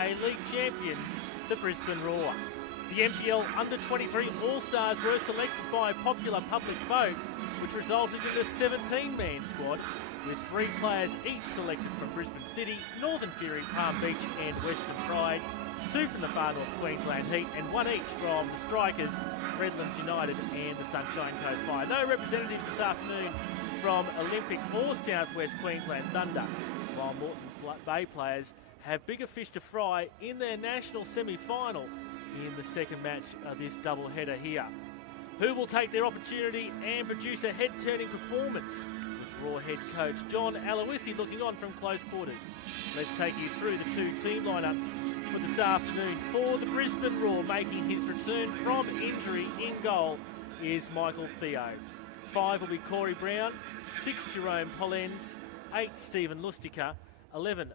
A-League champions, the Brisbane Roar. The NPL Under-23 All-Stars were selected by popular public vote, which resulted in a 17-man squad, with 3 players each selected from Brisbane City, Northern Fury, Palm Beach and Western Pride, 2 from the Far North Queensland Heat and 1 each from the Strikers, Redlands United and the Sunshine Coast Fire. No representatives this afternoon from Olympic or Southwest Queensland Thunder, while Moreton Bay players have bigger fish to fry in their national semi-final in the second match of this doubleheader here. Who will take their opportunity and produce a head-turning performance? With Raw head coach John Aloisi looking on from close quarters. Let's take you through the 2 team lineups for this afternoon. For the Brisbane Raw, making his return from injury in goal is Michael Theo. 5 will be Corey Brown, 6 Jerome Pollens, 8 Stephen Lustica, 11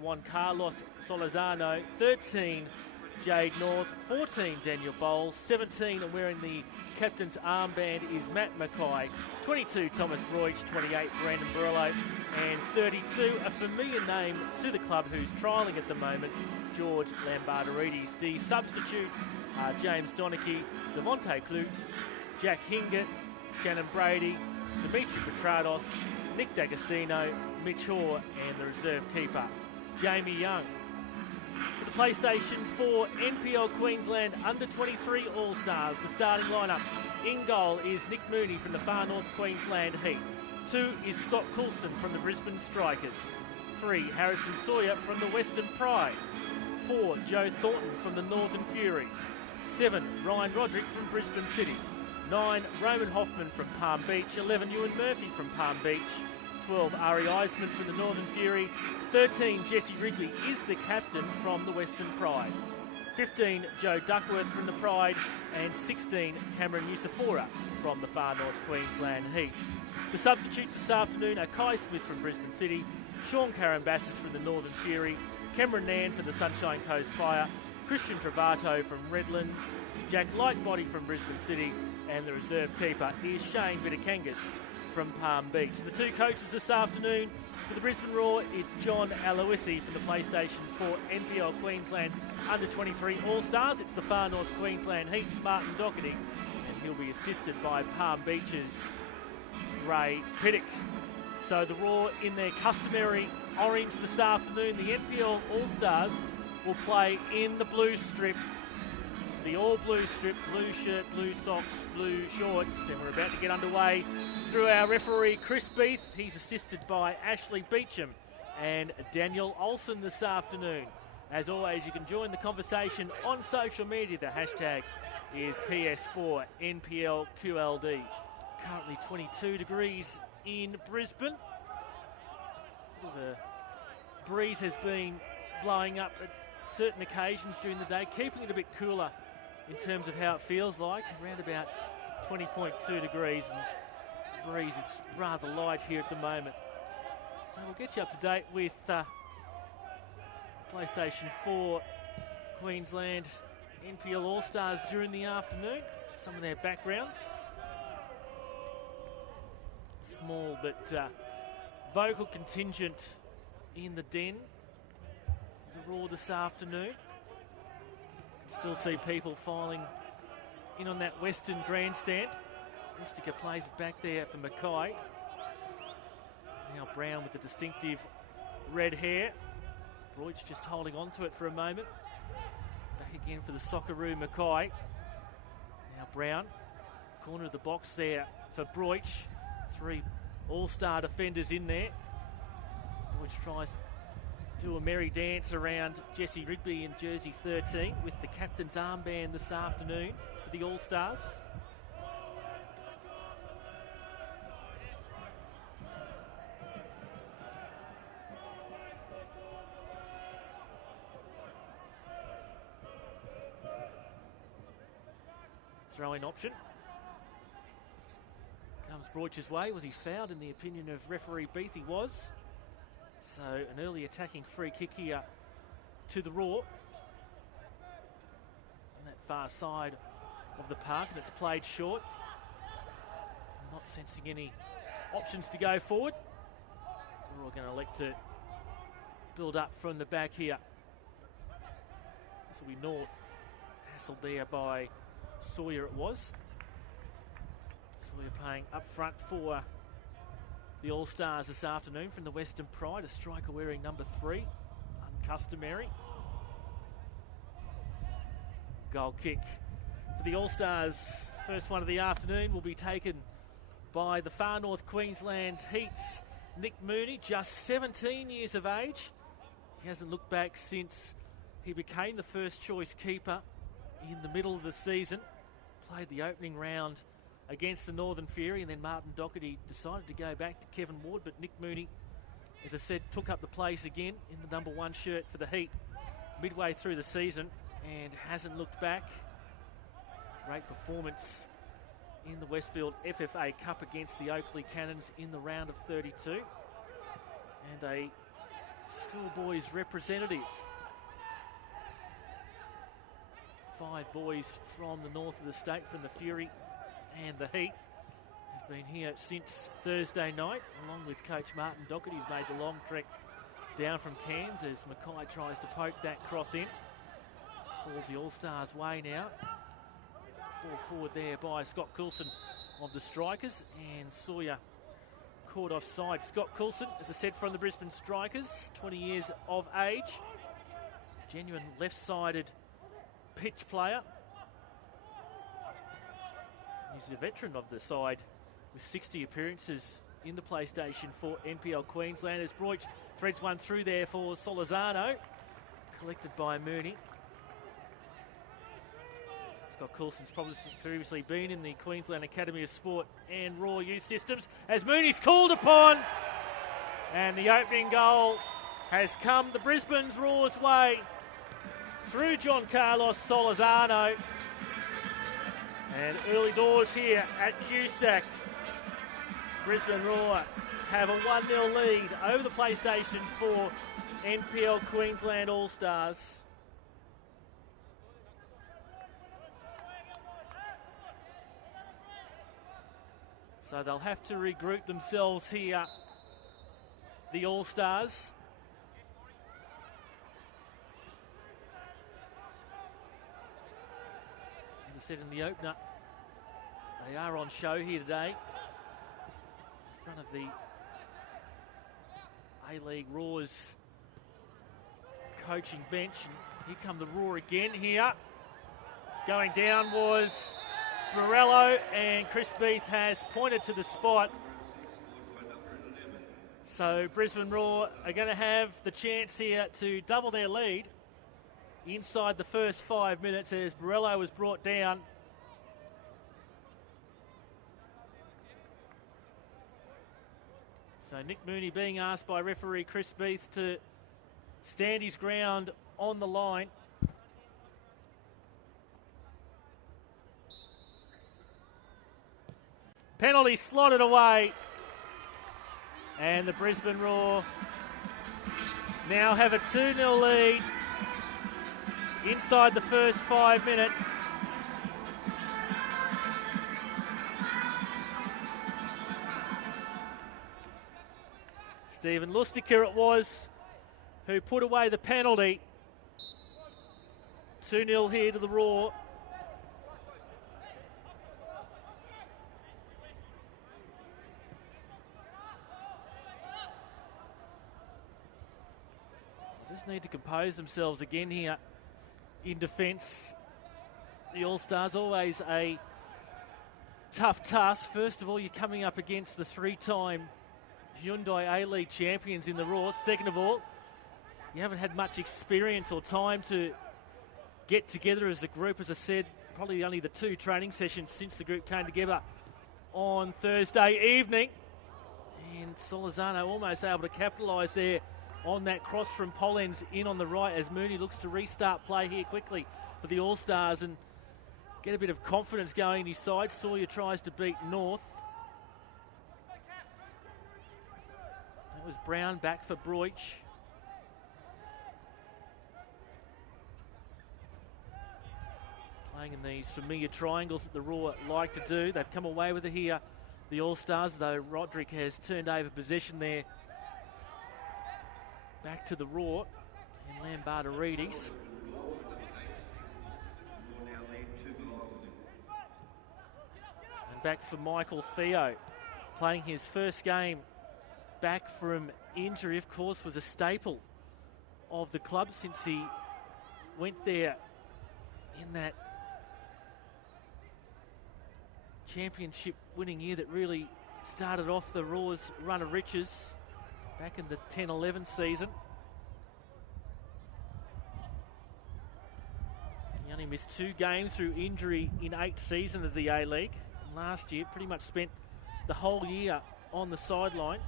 Juan Carlos Solazano, 13 Jade North, 14 Daniel Bowles, 17 and wearing the captain's armband is Matt Mackay, 22 Thomas Broich, 28 Brandon Burlow and 32 a familiar name to the club who's trialling at the moment, George Lambardaridis. The substitutes are James Donachie, Devontae Clute, Jack Hingett, Shannon Brady, Dimitri Petrados, Nick D'Agostino, Mitch Hoare and the reserve keeper Jamie Young. For the PlayStation 4 NPL Queensland Under-23 All-Stars, the starting lineup in goal is Nick Mooney from the Far North Queensland Heat. 2 is Scott Coulson from the Brisbane Strikers. 3 Harrison Sawyer from the Western Pride. 4 Joe Thornton from the Northern Fury. 7 Ryan Roderick from Brisbane City. 9 Roman Hoffman from Palm Beach. 11 Ewan Murphy from Palm Beach. 12 Ari Eisman from the Northern Fury. 13 Jesse Wrigley is the captain from the Western Pride. 15 Joe Duckworth from the Pride and 16 Cameron Nusafora from the Far North Queensland Heat. The substitutes this afternoon are Kai Smith from Brisbane City, Sean Karambassis from the Northern Fury, Cameron Nan from the Sunshine Coast Fire, Christian Travato from Redlands, Jack Lightbody from Brisbane City and the reserve keeper is Shane Vitakangas from Palm Beach. The 2 coaches this afternoon for the Brisbane Raw, it's John Aloisi from the PlayStation 4 NPL Queensland Under-23 All-Stars. It's the Far North Queensland Heat's Martin Doherty, and he'll be assisted by Palm Beach's Ray Piddock. So the Raw in their customary orange this afternoon. The NPL All-Stars will play in the blue strip. The all-blue strip, blue shirt, blue socks, blue shorts. And we're about to get underway through our referee, Chris Beath. He's assisted by Ashley Beecham and Daniel Olsen this afternoon. As always, you can join the conversation on social media. The hashtag is PS4 NPL QLD. Currently 22 degrees in Brisbane. A bit of a breeze has been blowing up at certain occasions during the day, keeping it a bit cooler in terms of how it feels like, around about 20.2 degrees, and the breeze is rather light here at the moment. So we'll get you up to date with PlayStation 4 Queensland NPL All-Stars during the afternoon. Some of their backgrounds. Small but vocal contingent in the den for the Raw this afternoon. Still see people filing in on that Western grandstand. Mystica plays it back there for Mackay. Now Brown with the distinctive red hair. Broich just holding on to it for a moment. Back again for the Socceroo Mackay. Now Brown, corner of the box there for Broich. 3 all-star defenders in there. Broich tries to do a merry dance around Jesse Rigby in jersey 13 with the captain's armband this afternoon for the All-Stars. Throw-in option. Comes Broich's way. Was he fouled in the opinion of referee Beath? He was. So an early attacking free kick here to the Raw. On that far side of the park, and it's played short. I'm not sensing any options to go forward. We're all going to elect to build up from the back here. This will be North. Hassled there by Sawyer it was. Sawyer paying up front for the All-Stars this afternoon from the Western Pride. A striker wearing number 3. Uncustomary. Goal kick for the All-Stars. First one of the afternoon will be taken by the Far North Queensland Heat's Nick Mooney, just 17 years of age. He hasn't looked back since he became the first choice keeper in the middle of the season. Played the opening round against the Northern Fury, and then Martin Docherty decided to go back to Kevin Ward, but Nick Mooney, as I said, took up the place again in the number 1 shirt for the Heat midway through the season and hasn't looked back. Great performance in the Westfield FFA Cup against the Oakley Cannons in the round of 32. And a schoolboys representative. 5 boys from the north of the state, from the Fury and the Heat, have been here since Thursday night, along with Coach Martin Docherty. He's made the long trek down from Cairns as Mackay tries to poke that cross in. Falls the All-Stars' way now. Ball forward there by Scott Coulson of the Strikers, and Sawyer caught offside. Scott Coulson, as I said, from the Brisbane Strikers, 20 years of age. Genuine left-sided pitch player. He's the veteran of the side with 60 appearances in the PlayStation for NPL Queensland. As Broich threads one through there for Solizano, collected by Mooney. Scott Coulson's probably previously been in the Queensland Academy of Sport and Raw Youth Systems, as Mooney's called upon, and the opening goal has come the Brisbane's Raw's way through John Carlos Solizano. And early doors here at Cusack. Brisbane Raw have a 1-0 lead over the PlayStation 4 NPL Queensland All-Stars. So they'll have to regroup themselves here, the All-Stars. As I said in the opener, they are on show here today in front of the A-League Raw's coaching bench. And here come the Raw again here. Going down was Borello, and Chris Beath has pointed to the spot. So Brisbane Raw are going to have the chance here to double their lead inside the first 5 minutes as Borello was brought down. So Nick Mooney being asked by referee Chris Beath to stand his ground on the line. Penalty slotted away, and the Brisbane Raw now have a 2-0 lead inside the first 5 minutes. Stephen Lustica it was who put away the penalty. 2-0 here to the Raw. Just need to compose themselves again here in defence. The All-Stars, always a tough task. First of all, you're coming up against the 3-time Hyundai A-League champions in the Raw. Second of all, you haven't had much experience or time to get together as a group. As I said, probably only the 2 training sessions since the group came together on Thursday evening. And Solizano almost able to capitalise there on that cross from Pollens in on the right as Mooney looks to restart play here quickly for the All-Stars and get a bit of confidence going in his side. Sawyer tries to beat North. That was Brown back for Broich. Playing in these familiar triangles that the Raw like to do. They've come away with it here, the All-Stars, though Roderick has turned over possession there. Back to the Raw and Lambardaridis. back for Michael Theo, playing his first game back from injury. Of course, was a staple of the club since he went there in that championship winning year that really started off the Raw's run of riches back in the 10-11 season. He only missed 2 games through injury in 8 seasons of the A-League. And last year pretty much spent the whole year on the sideline.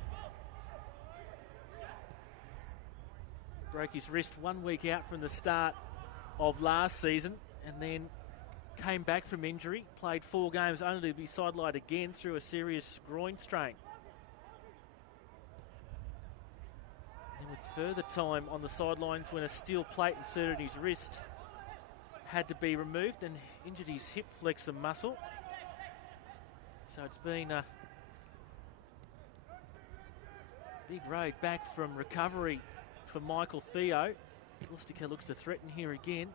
Broke his wrist 1 week out from the start of last season and then came back from injury, played 4 games only to be sidelined again through a serious groin strain. And with further time on the sidelines when a steel plate inserted in his wrist had to be removed and injured his hip flexor muscle. So it's been a big road back from recovery for Michael Theo. Lustica looks to threaten here again.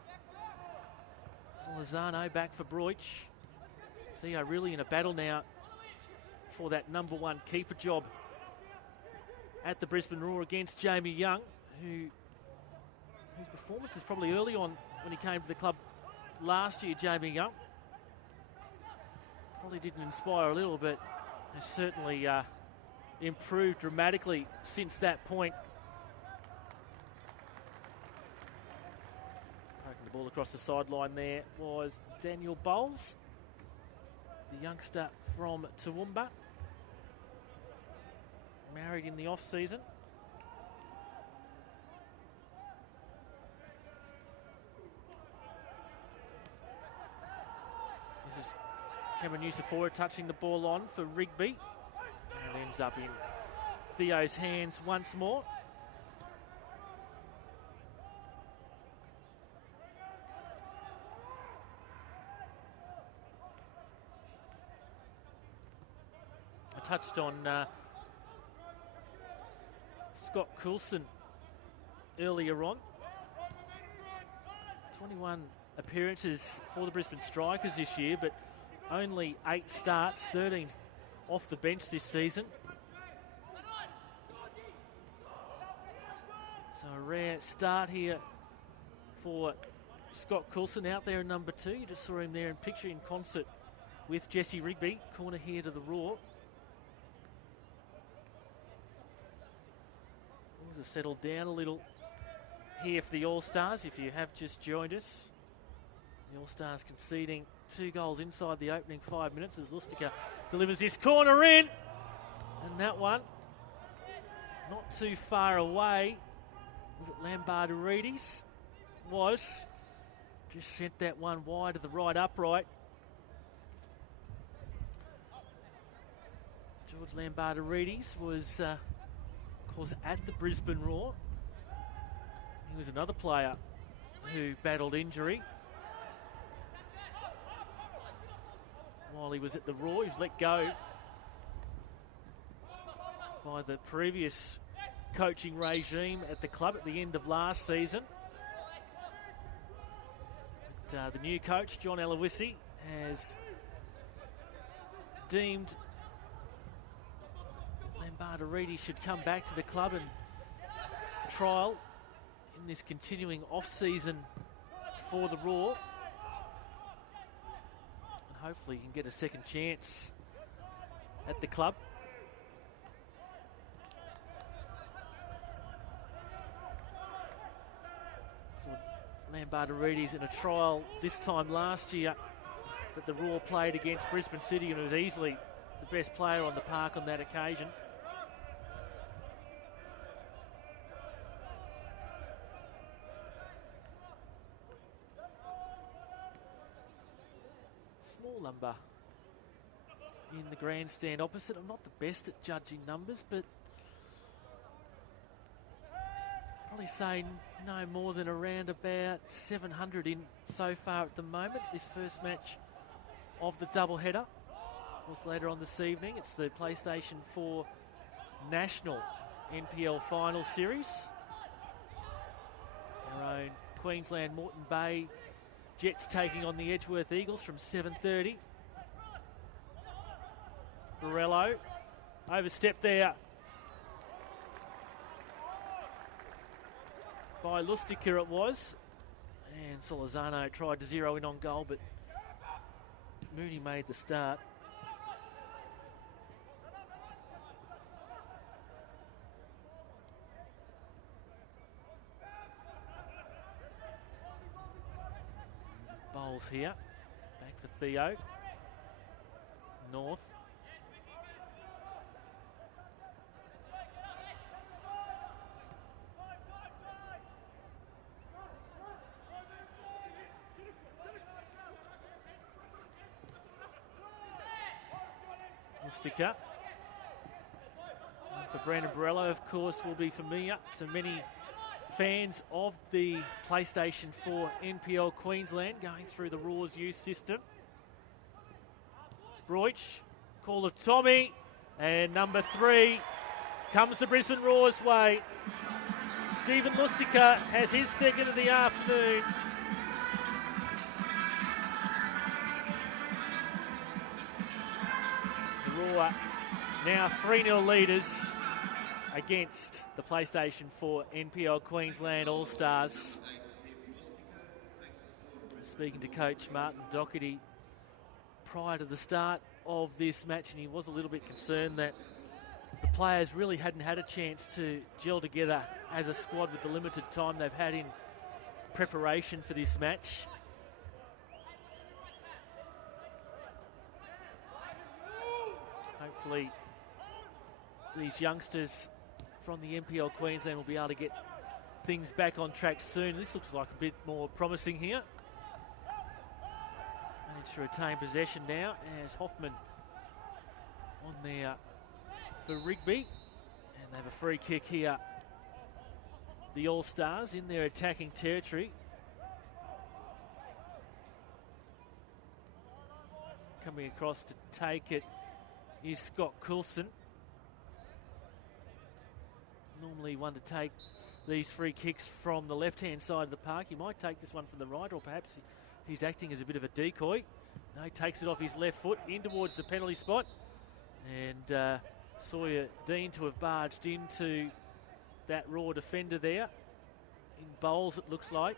Solizano back for Broich. Theo really in a battle now for that number 1 keeper job at the Brisbane Roar against Jamie Young, whose performance is probably early on when he came to the club last year. Jamie Young probably didn't inspire a little, but has certainly improved dramatically since that point. Poking the ball across the sideline there was Daniel Bowles, the youngster from Toowoomba, married in the off-season. This is Cameron Nusafora touching the ball on for Rigby. And it ends up in Theo's hands once more. I touched on Scott Coulson earlier on. 21 appearances for the Brisbane Strikers this year, but only 8 starts, 13 off the bench this season. So a rare start here for Scott Coulson out there in number 2. You just saw him there in picture in concert with Jesse Rigby, corner here to the Roar. Things have settled down a little here for the All-Stars if you have just joined us. The All-Stars conceding 2 goals inside the opening 5 minutes as Lustica delivers this corner in. And that one, not too far away. Was it Lambardaridis? Was. Just sent that one wide to the right upright. George Lambardaridis was, of course, at the Brisbane Roar. He was another player who battled injury while he was at the Roar. He was let go by the previous coaching regime at the club at the end of last season. But, the new coach, John Aloisi, has deemed Lambardaridis should come back to the club and trial in this continuing off-season for the Roar. And hopefully he can get a second chance at the club. So Lambardaridis in a trial this time last year that the Roar played against Brisbane City, and was easily the best player on the park on that occasion. Small number in the grandstand opposite. I'm not the best at judging numbers, but probably saying no more than around about 700 in so far at the moment. This first match of the doubleheader. Of course, later on this evening, it's the PlayStation 4 National NPL Final Series. Our own Queensland Moreton Bay Jets taking on the Edgeworth Eagles from 7:30. Borello overstepped there by Lustica it was. And Solizano tried to zero in on goal, but Mooney made the start. Bowles here. Back for Theo. North. Lustica. For Brandon Borello, of course, will be familiar to many fans of the PlayStation 4 NPL Queensland going through the Roars youth system. Broich, call of Tommy, and number 3 comes the Brisbane Roars way. Stephen Lustica has his second of the afternoon. The Roar now 3-0 leaders against the PlayStation 4 NPL Queensland All-Stars. Speaking to coach Martin Doherty prior to the start of this match, and he was a little bit concerned that the players really hadn't had a chance to gel together as a squad with the limited time they've had in preparation for this match. Hopefully these youngsters from the NPL Queensland will be able to get things back on track soon. This looks like a bit more promising here. Managed to retain possession now as Hoffman on there for Rigby. And they have a free kick here. The All-Stars in their attacking territory. Coming across to take it is Scott Coulson. Normally one to take these free kicks from the left-hand side of the park. He might take this one from the right, or perhaps he's acting as a bit of a decoy. No, he takes it off his left foot in towards the penalty spot. And Sawyer Dean to have barged into that Raw defender there. In Bowles, it looks like.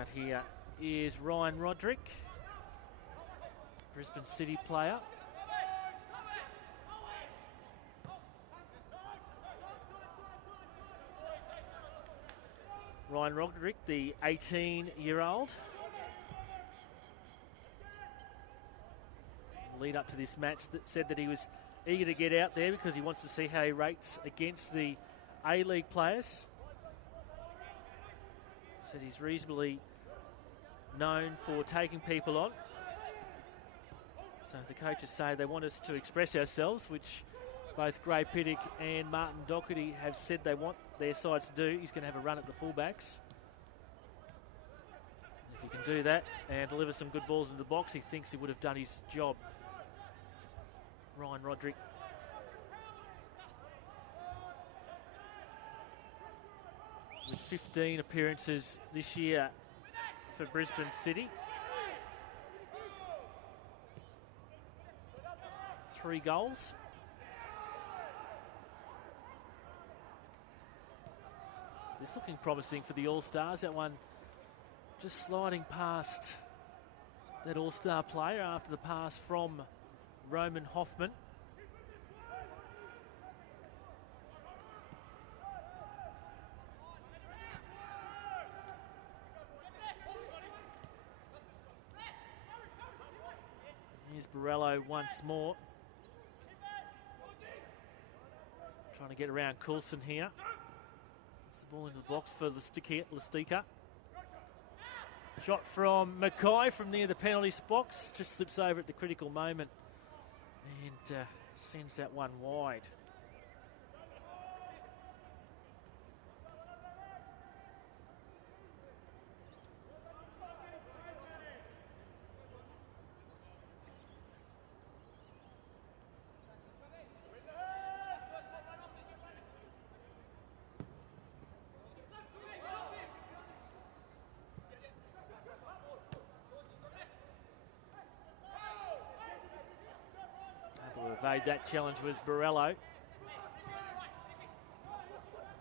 Out here is Ryan Roderick, Brisbane City player. Ryan Roderick, the 18-year-old. Lead up to this match that said that he was eager to get out there because he wants to see how he rates against the A-League players. Said he's reasonably known for taking people on. So the coaches say they want us to express ourselves, which both Gray Piddock and Martin Doherty have said they want their sides to do. He's going to have a run at the fullbacks. If he can do that and deliver some good balls in the box, he thinks he would have done his job. Ryan Roderick. With 15 appearances this year for Brisbane City. 3 goals. This looking promising for the All-Stars. That one just sliding past that All-Star player after the pass from Roman Hoffman. Here's Borello once more. Trying to get around Coulson here. It's the ball into the box for Lustica. Shot from Mackay from near the penalty box. Just slips over at the critical moment and sends that one wide. made that challenge was Borello.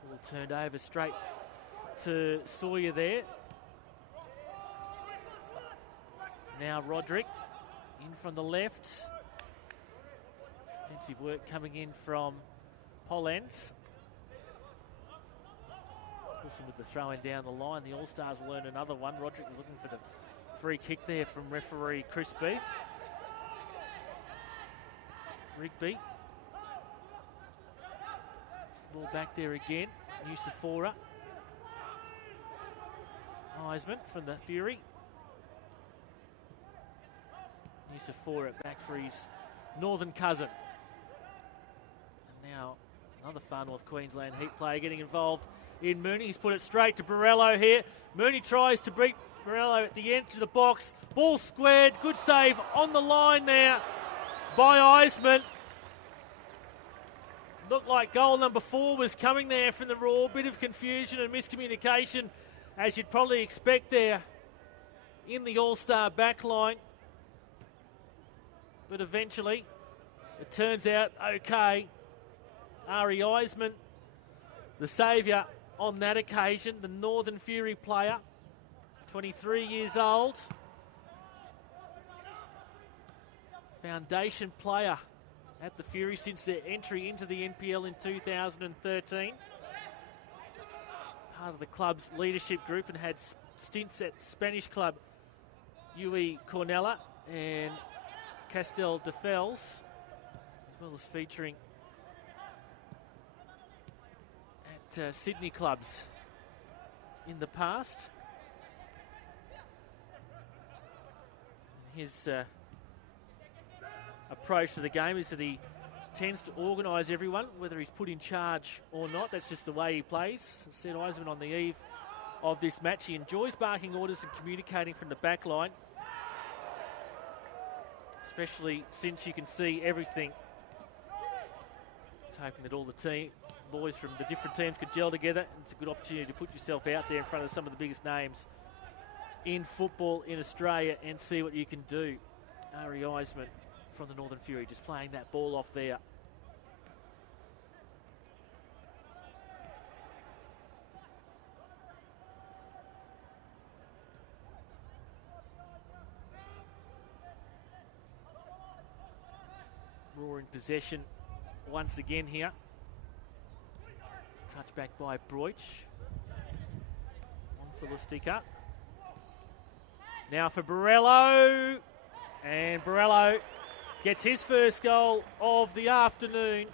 Ball turned over straight to Sawyer there. Now Roderick in from the left. Defensive work coming in from Pollens. Wilson with the throw in down the line. The All-Stars will earn another one. Roderick was looking for the free kick there from referee Chris Beath. Rigby. It's the ball back there again. Nusafora. Heisman from the Fury. Nusafora back for his northern cousin. And now another Far North Queensland Heat player getting involved in Mooney. He's put it straight to Borello here. Mooney tries to beat Borello at the edge of the box. Ball squared. Good save on the line there by Heisman. Looked like goal number 4 was coming there from the Raw. Bit of confusion and miscommunication, as you'd probably expect there in the All-Star backline. But eventually, it turns out okay. Ari Heisman, the saviour on that occasion, the Northern Fury player, 23 years old. Foundation player at the Fury since their entry into the NPL in 2013. Part of the club's leadership group and had stints at Spanish club UE Cornella and Castel de Fels, as well as featuring at Sydney clubs in the past. His approach to the game is that he tends to organise everyone, whether he's put in charge or not. That's just the way he plays. Said Heisman on the eve of this match, he enjoys barking orders and communicating from the back line, especially since you can see everything. He's hoping that all the boys from the different teams could gel together. It's a good opportunity to put yourself out there in front of some of the biggest names in football in Australia and see what you can do. Ari Heisman from the Northern Fury just playing that ball off there. Raw in possession once again here. Touch back by Broich. On for Lustica. Now for Borello. And Borello gets his first goal of the afternoon.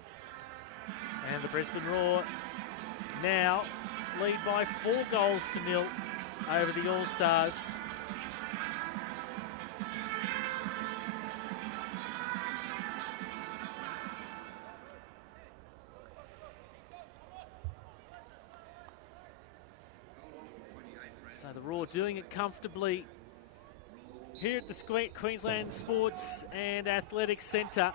And the Brisbane Roar now lead by 4 goals to 0 over the All-Stars. So the Roar doing it comfortably here at the Queensland Sports and Athletics Centre.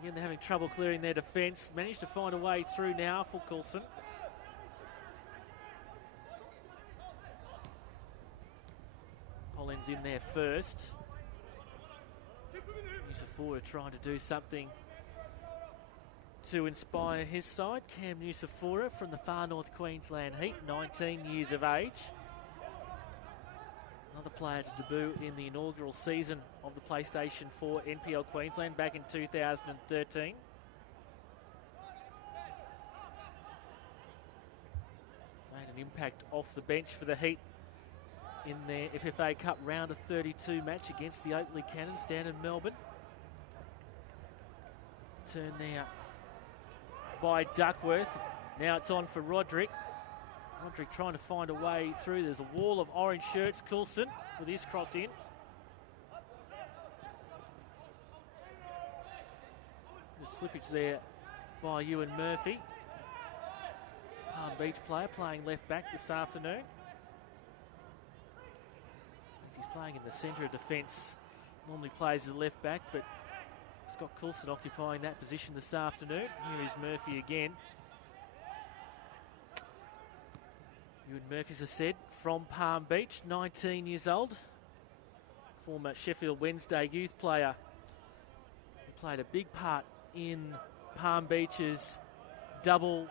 Again, they're having trouble clearing their defence. Managed to find a way through now for Coulson. Pollens in there first. Nusafora trying to do something to inspire his side. Cam Nusafora from the Far North Queensland Heat, 19 years of age. Another player to debut in the inaugural season of the PlayStation 4 NPL Queensland back in 2013. Made an impact off the bench for the Heat in their FFA Cup round of 32 match against the Oakley Cannons down in Melbourne. Turn there by Duckworth. Now it's on for Roderick. Roderick trying to find a way through. There's a wall of orange shirts. Coulson with his cross in. The slippage there by Ewan Murphy. Palm Beach player playing left back this afternoon. He's playing in the centre of defence. Normally plays as a left back, but Scott Coulson occupying that position this afternoon. Here is Murphy again. Ewan Murphy's, as I said, from Palm Beach, 19 years old. Former Sheffield Wednesday youth player. He played a big part in Palm Beach's double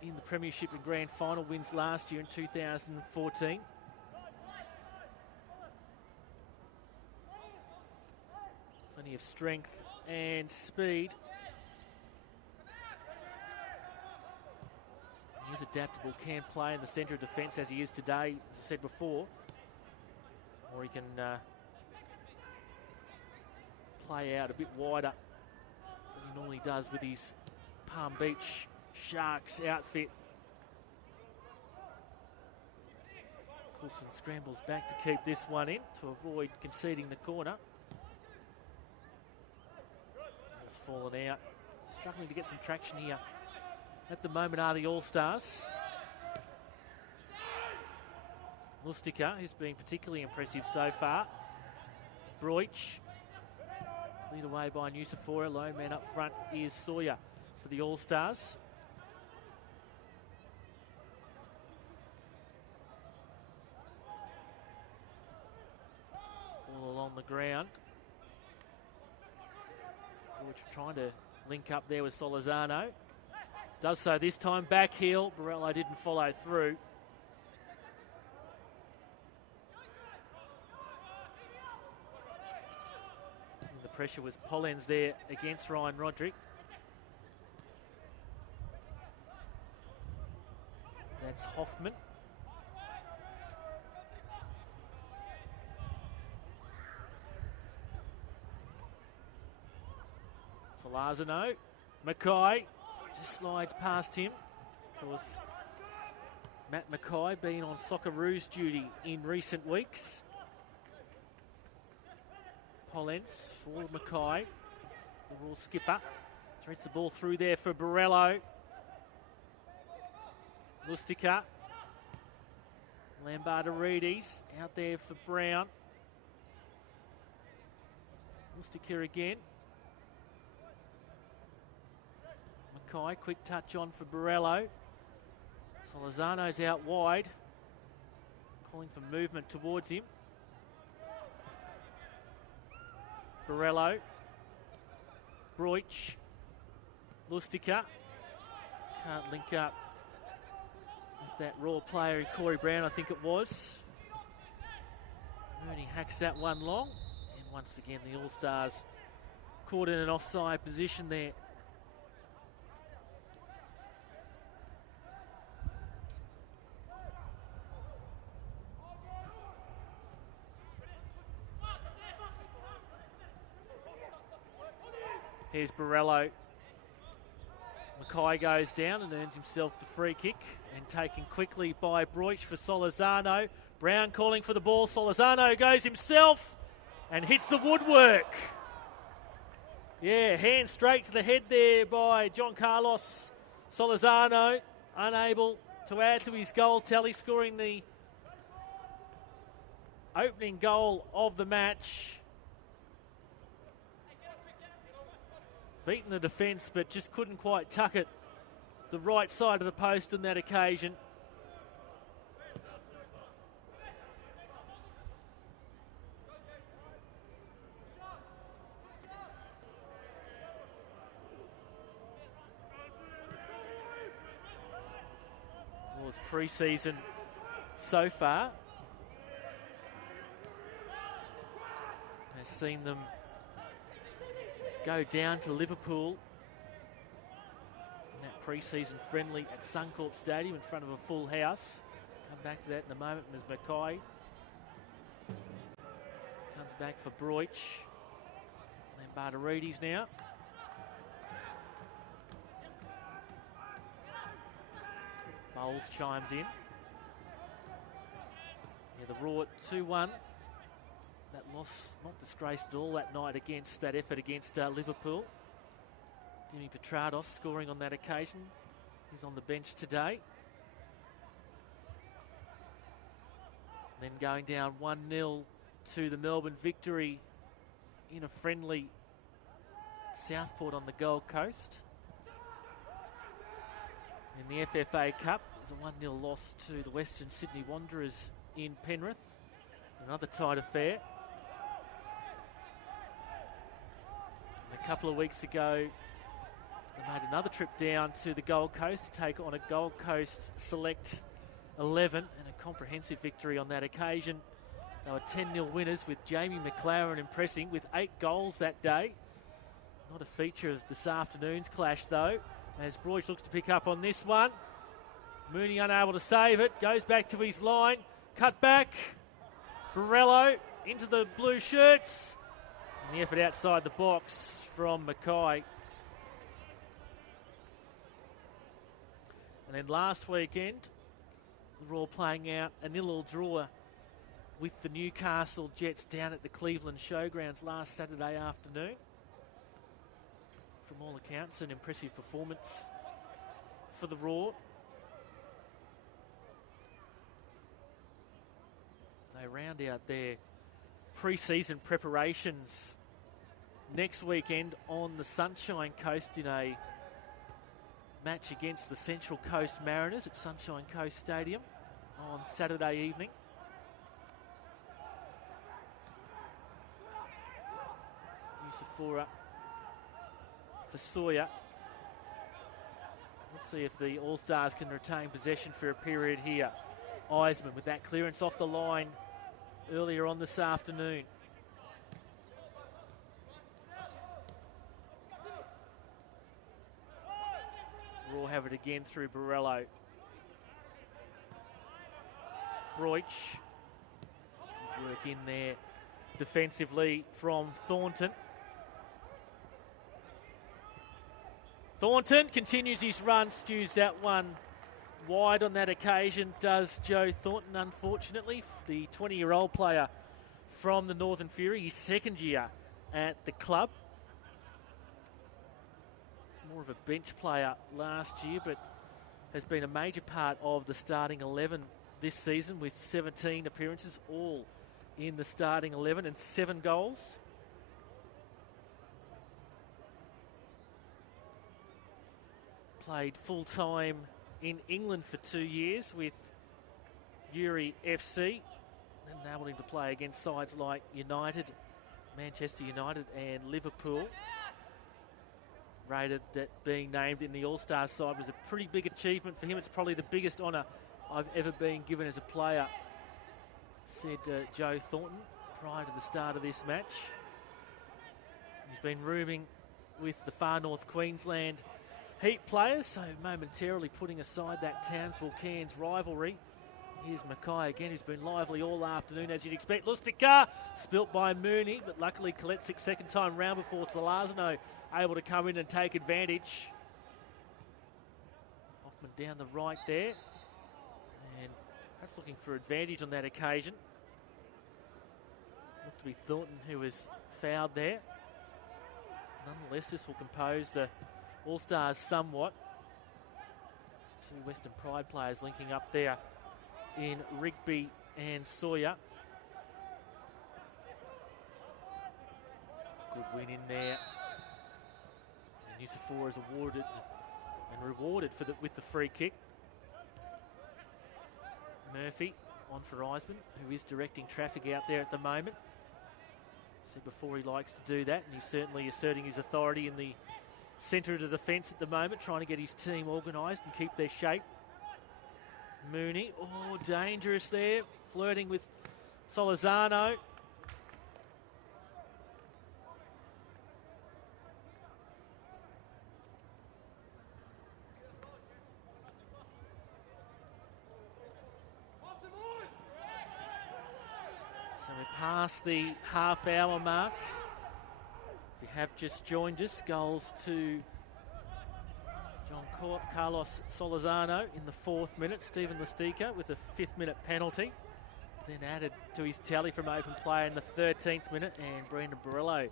in the Premiership and Grand Final wins last year in 2014. Plenty of strength and speed. He's adaptable, can play in the centre of defence as he is today, as I said before. Or he can play out a bit wider than he normally does with his Palm Beach Sharks outfit. Coulson scrambles back to keep this one in to avoid conceding the corner. It's fallen out. Struggling to get some traction here. At the moment are the All-Stars. Lustica, who's been particularly impressive so far. Broich, lead away by Nusafora. Lone man up front is Sawyer for the All-Stars. Ball along the ground. Broich trying to link up there with Solizano. Does so this time, back heel. Borello didn't follow through. And the pressure was Pollens there against Ryan Roderick. That's Hoffman. Solazano. Mackay. Just slides past him. Of course, Matt Mackay been on Socceroos duty in recent weeks. Pollens for Mackay, the Royal skipper. Threads the ball through there for Borello. Lustica. Lambardaridis out there for Brown. Lustica again. Mackay, quick touch on for Borello. Solizano's out wide. Calling for movement towards him. Borello. Broich. Lustica. Can't link up with that Raw player in Corey Brown, I think it was. Mooney hacks that one long. And once again, the All-Stars caught in an offside position there. Here's Borello. Mackay goes down and earns himself the free kick, and taken quickly by Broich for Solizano. Brown calling for the ball. Solizano goes himself and hits the woodwork. Yeah, hand straight to the head there by John Carlos Solizano. Unable to add to his goal tally, scoring the opening goal of the match. Beaten the defence, but just couldn't quite tuck it the right side of the post on that occasion. It was pre-season so far. Has seen them go down to Liverpool in that pre-season friendly at Suncorp Stadium in front of a full house. Come back to that in a moment as Mackay comes back for Broich. Lambardaridis now. Bowles chimes in. Yeah, the Raw at 2-1. That loss not disgraced at all that night against that effort against Liverpool. Dimi Petrados scoring on that occasion. He's on the bench today. Then going down 1-0 to the Melbourne victory in a friendly at Southport on the Gold Coast. In the FFA Cup, was a 1-0 loss to the Western Sydney Wanderers in Penrith. Another tight affair. And a couple of weeks ago, they made another trip down to the Gold Coast to take on a Gold Coast Select 11 and a comprehensive victory on that occasion. They were 10-0 winners with Jamie McLaren impressing with 8 goals that day. Not a feature of this afternoon's clash though, as Broich looks to pick up on this one. Mooney unable to save it, goes back to his line, cut back. Borello into the blue shirts. And the effort outside the box from Mackay. And then last weekend, the Roar playing out a 0-0 draw with the Newcastle Jets down at the Cleveland Showgrounds last Saturday afternoon. From all accounts, an impressive performance for the Roar. They round out their pre-season preparations next weekend on the Sunshine Coast in a match against the Central Coast Mariners at Sunshine Coast Stadium on Saturday evening. Yusufura for Sawyer. Let's see if the All-Stars can retain possession for a period here. Eisman with that clearance off the line earlier on this afternoon. Raw have it again through Borello. Broich. Work in there defensively from Thornton. Thornton continues his run, stews that one wide on that occasion, does Joe Thornton, unfortunately. The 20-year-old player from the Northern Fury, his second year at the club. He's more of a bench player last year, but has been a major part of the starting 11 this season with 17 appearances, all in the starting 11 and 7 goals. Played full-time in England for 2 years with Uri FC, and enabled him to play against sides like United, Manchester United and Liverpool. Rated that being named in the All-Star side was a pretty big achievement for him. It's probably the biggest honour I've ever been given as a player, said Joe Thornton prior to the start of this match. He's been rooming with the Far North Queensland Heat players, so momentarily putting aside that Townsville-Cairns rivalry. Here's Mackay again, who's been lively all afternoon, as you'd expect. Lustica, spilt by Mooney, but luckily Koletsic second time round before Salazano able to come in and take advantage. Hoffman down the right there, and perhaps looking for advantage on that occasion. Looked to be Thornton who was fouled there. Nonetheless, this will compose the All-Stars somewhat. Two Western Pride players linking up there in Rigby and Sawyer. Good win in there. And Yusufura is awarded and rewarded with the free kick. Murphy on for Eisman, who is directing traffic out there at the moment. Said before he likes to do that, and he's certainly asserting his authority in the centre of the defence at the moment, trying to get his team organised and keep their shape. Mooney, oh, dangerous there, flirting with Solazano. So we pass the half-hour mark. If you have just joined us, goals to John Corp, Carlos Solazano in the 4th minute, Stephen Lustica with a 5th minute penalty, then added to his tally from open play in the 13th minute, and Brandon Borello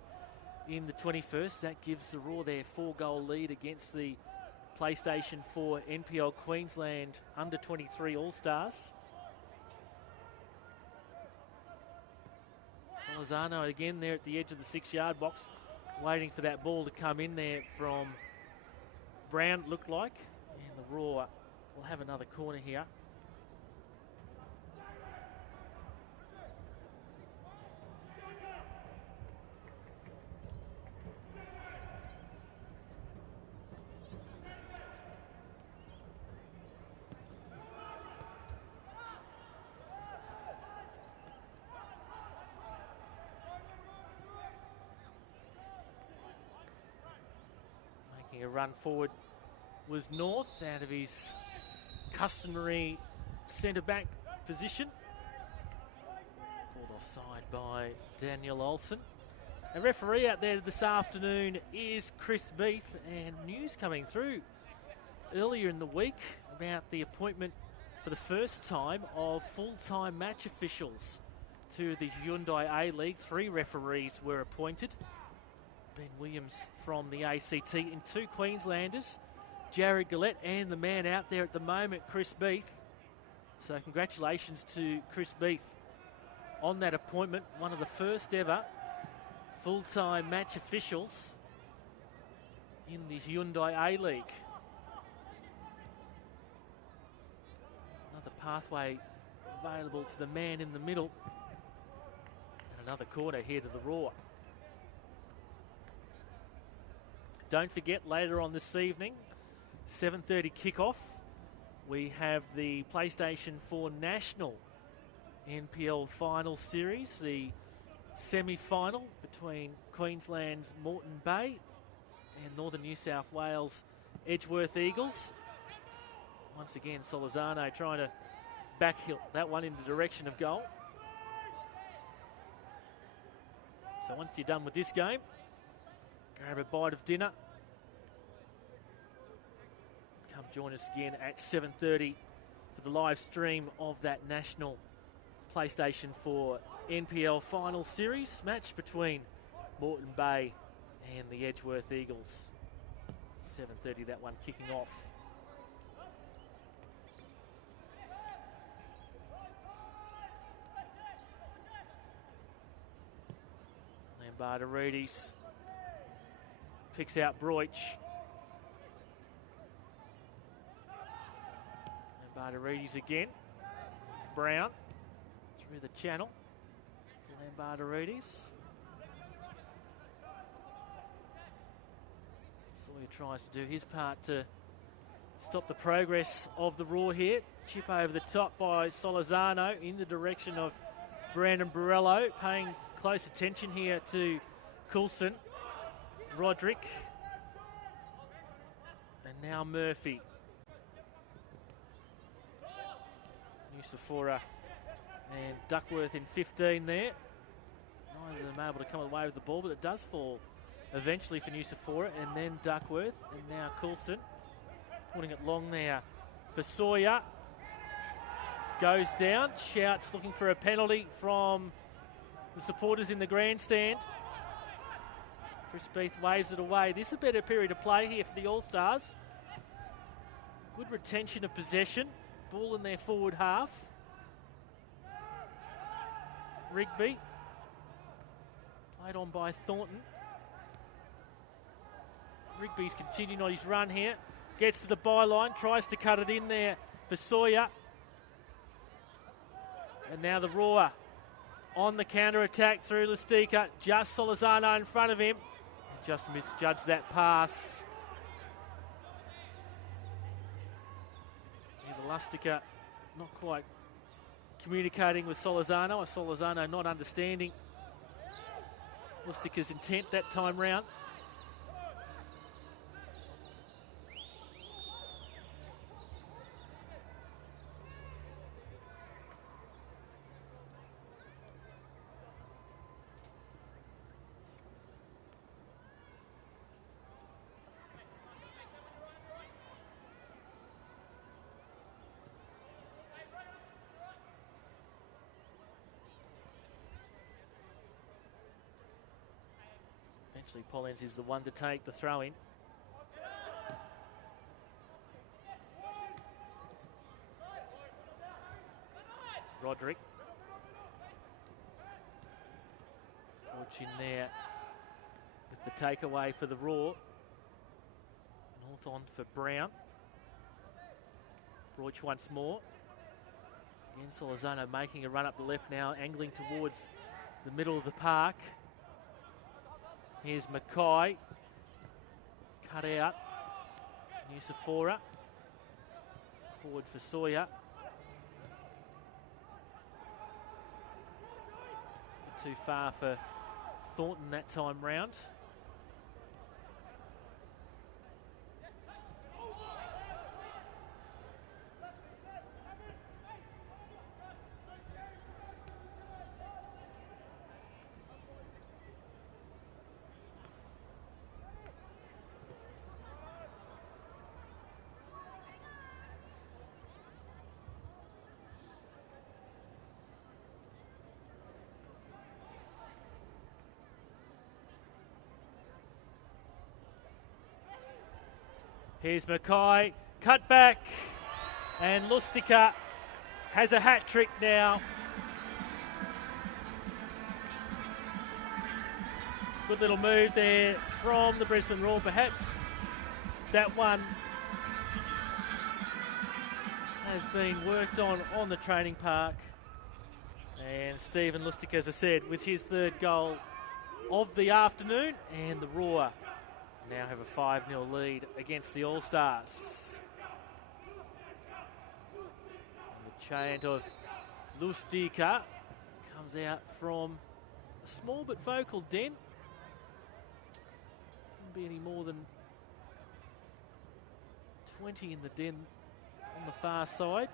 in the 21st. That gives the Raw their 4-goal lead against the PlayStation 4 NPL Queensland Under-23 All-Stars. Solazano again there at the edge of the 6-yard box, waiting for that ball to come in there from Brown, it looked like. And the Raw we'll have another corner here. Making a run forward was North out of his customary centre-back position. Called offside by Daniel Olsen. A referee out there this afternoon is Chris Beath, and news coming through earlier in the week about the appointment for the first time of full-time match officials to the Hyundai A-League. 3 referees were appointed. Ben Williams from the ACT and 2 Queenslanders, Jared Gillette and the man out there at the moment, Chris Beath. So congratulations to Chris Beath on that appointment, one of the first ever full-time match officials in the Hyundai A-League. Another pathway available to the man in the middle. And another corner here to the Raw. Don't forget, later on this evening, 7:30 kickoff, we have the PlayStation 4 National NPL Final Series, the semi-final between Queensland's Moreton Bay and Northern New South Wales Edgeworth Eagles. Once again, Solizano trying to back that one in the direction of goal. So once you're done with this game, grab a bite of dinner. Come join us again at 7:30 for the live stream of that National PlayStation 4 NPL Final Series match between Moreton Bay and the Edgeworth Eagles. 7:30, that one kicking off. Lombardides picks out Broich. Lombardides again. Brown through the channel for Lombardides. Sawyer tries to do his part to stop the progress of the Raw here. Chip over the top by Solizano in the direction of Brandon Borello, paying close attention here to Coulson, Roderick, and now Murphy. Nusafora and Duckworth in 15 there. Neither of them able to come away with the ball, but it does fall eventually for Nusafora and then Duckworth, and now Coulson putting it long there for Sawyer. Goes down, shouts looking for a penalty from the supporters in the grandstand. Chris Beath waves it away. This is a better period of play here for the All-Stars. Good retention of possession. Ball in their forward half. Rigby. Played on by Thornton. Rigby's continuing on his run here. Gets to the byline, tries to cut it in there for Sawyer. And now the Roar on the counter-attack through Lustica. Just Solizano in front of him. Just misjudged that pass. Either Lustica not quite communicating with Solizano, or Solizano not understanding Lustica's intent that time round. Eventually, Pollens is the one to take the throw in. Roderick. George in there with the takeaway for the Raw. North on for Brown. Broich once more. Again, Solazano making a run up the left now, angling towards the middle of the park. Here's Mackay. Cut out. Nusafora. Forward for Sawyer. Not too far for Thornton that time round. Here's Mackay, cut back, and Lustica has a hat trick now. Good little move there from the Brisbane Roar. Perhaps that one has been worked on the training park. And Stephen Lustica, as I said, with his third goal of the afternoon, and the Roar now have a 5-0 lead against the All-Stars. And the chant of Lustica comes out from a small but vocal den. Wouldn't be any more than 20 in the den on the far side.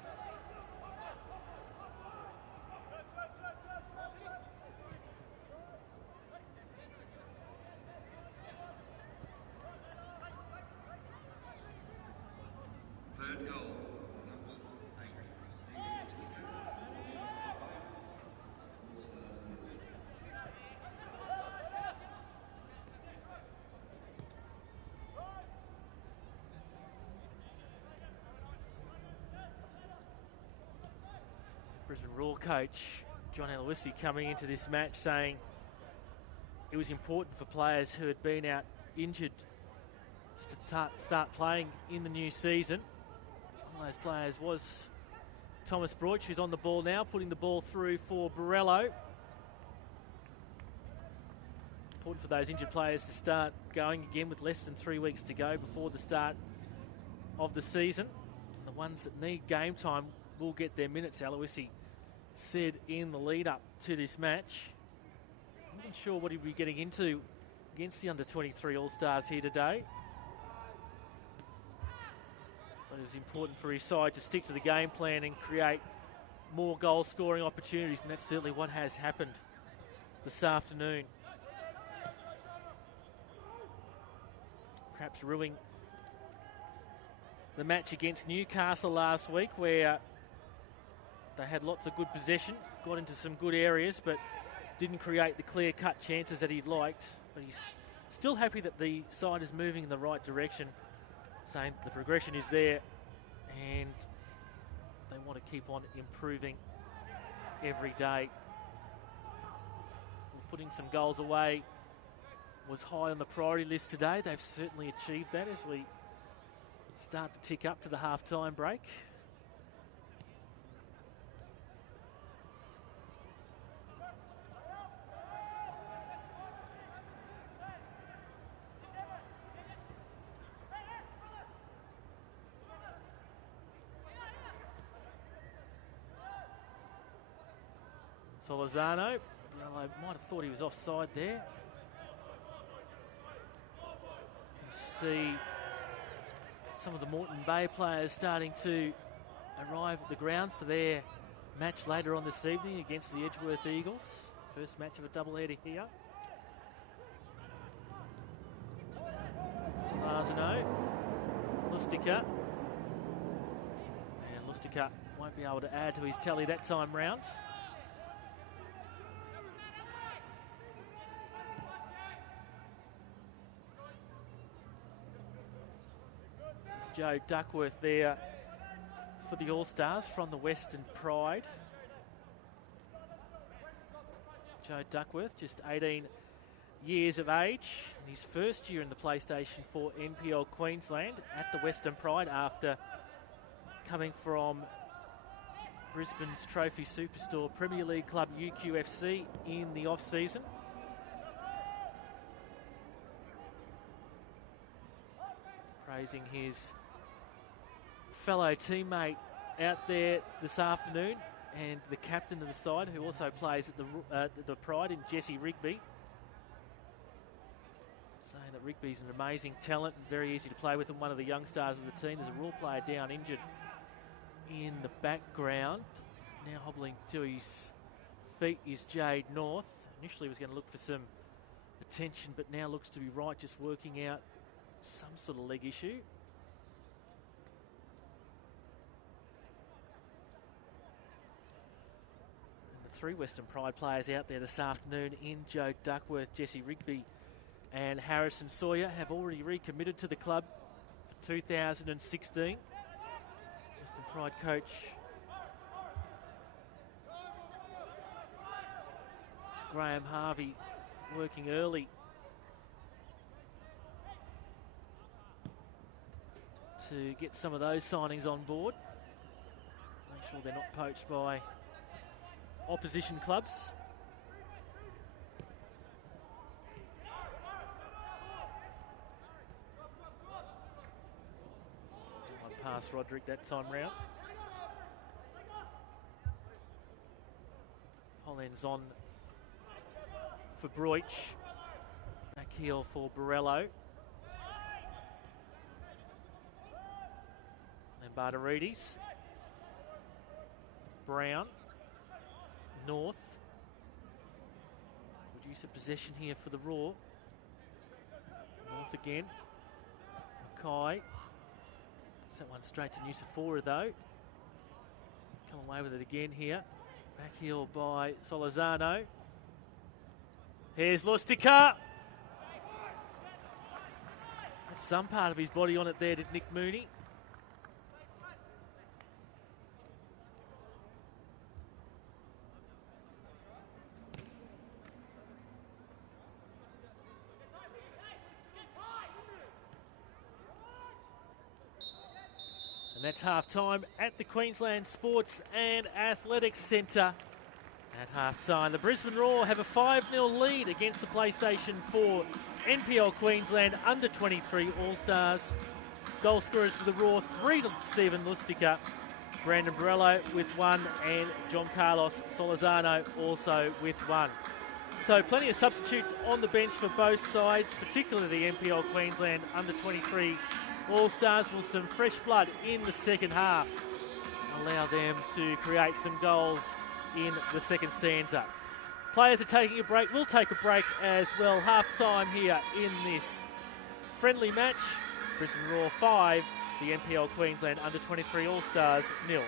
Brisbane Roar coach John Aloisi coming into this match saying it was important for players who had been out injured to start playing in the new season. One of those players was Thomas Broich, who's on the ball now, putting the ball through for Borrello. Important for those injured players to start going again with less than 3 weeks to go before the start of the season. The ones that need game time will get their minutes, Aloisi said in the lead up to this match. I'm not sure what he'll be getting into against the under-23 All-Stars here today. But it was important for his side to stick to the game plan and create more goal-scoring opportunities, and that's certainly what has happened this afternoon. Perhaps ruining the match against Newcastle last week, where they had lots of good possession, got into some good areas, but didn't create the clear-cut chances that he'd liked. But he's still happy that the side is moving in the right direction, saying that the progression is there and they want to keep on improving every day. Putting some goals away was high on the priority list today. They've certainly achieved that as we start to tick up to the half-time break. Solazano, Borrello might have thought he was offside there. You can see some of the Moreton Bay players starting to arrive at the ground for their match later on this evening against the Edgeworth Eagles. First match of a doubleheader here. Solazano, Lustica. And Lustica won't be able to add to his tally that time round. Joe Duckworth there for the All-Stars from the Western Pride. Joe Duckworth, just 18 years of age, in his first year in the PlayStation 4 NPL Queensland at the Western Pride after coming from Brisbane's trophy superstore Premier League club UQFC in the off-season. Praising his fellow teammate out there this afternoon and the captain of the side, who also plays at the Pride, in Jesse Rigby. Saying that Rigby's an amazing talent and very easy to play with, and one of the young stars of the team. There's a raw player down injured in the background. Now hobbling to his feet is Jade North. Initially was going to look for some attention, but now looks to be right, just working out some sort of leg issue. And the three Western Pride players out there this afternoon in Joe Duckworth, Jesse Rigby and Harrison Sawyer have already recommitted to the club for 2016. Western Pride coach Graham Harvey working early to get some of those signings on board. Make sure they're not poached by opposition clubs. One past Roderick that time round. Hollins on for Broich. Back heel for Borello. And Bartarides. Brown. North. Good use of possession here for the Raw. North again. Mackay. Puts that one straight to Nusafora though. Come away with it again here. Back heel by Solazano. Here's Lustica. That's some part of his body on it there, did Nick Mooney. And that's half-time at the Queensland Sports and Athletics Centre. At half-time, the Brisbane Roar have a 5-0 lead against the PlayStation 4 NPL Queensland Under-23 All-Stars. Goal scorers for the Roar, 3 to Stephen Lustica, Brandon Borello with 1, and John Carlos Solazano also with 1. So plenty of substitutes on the bench for both sides, particularly the NPL Queensland Under-23 All-Stars, with some fresh blood in the second half. Allow them to create some goals in the second stanza. Players are taking a break. We'll take a break as well. Half-time here in this friendly match. Brisbane Roar 5, the NPL Queensland Under-23 All-Stars 0.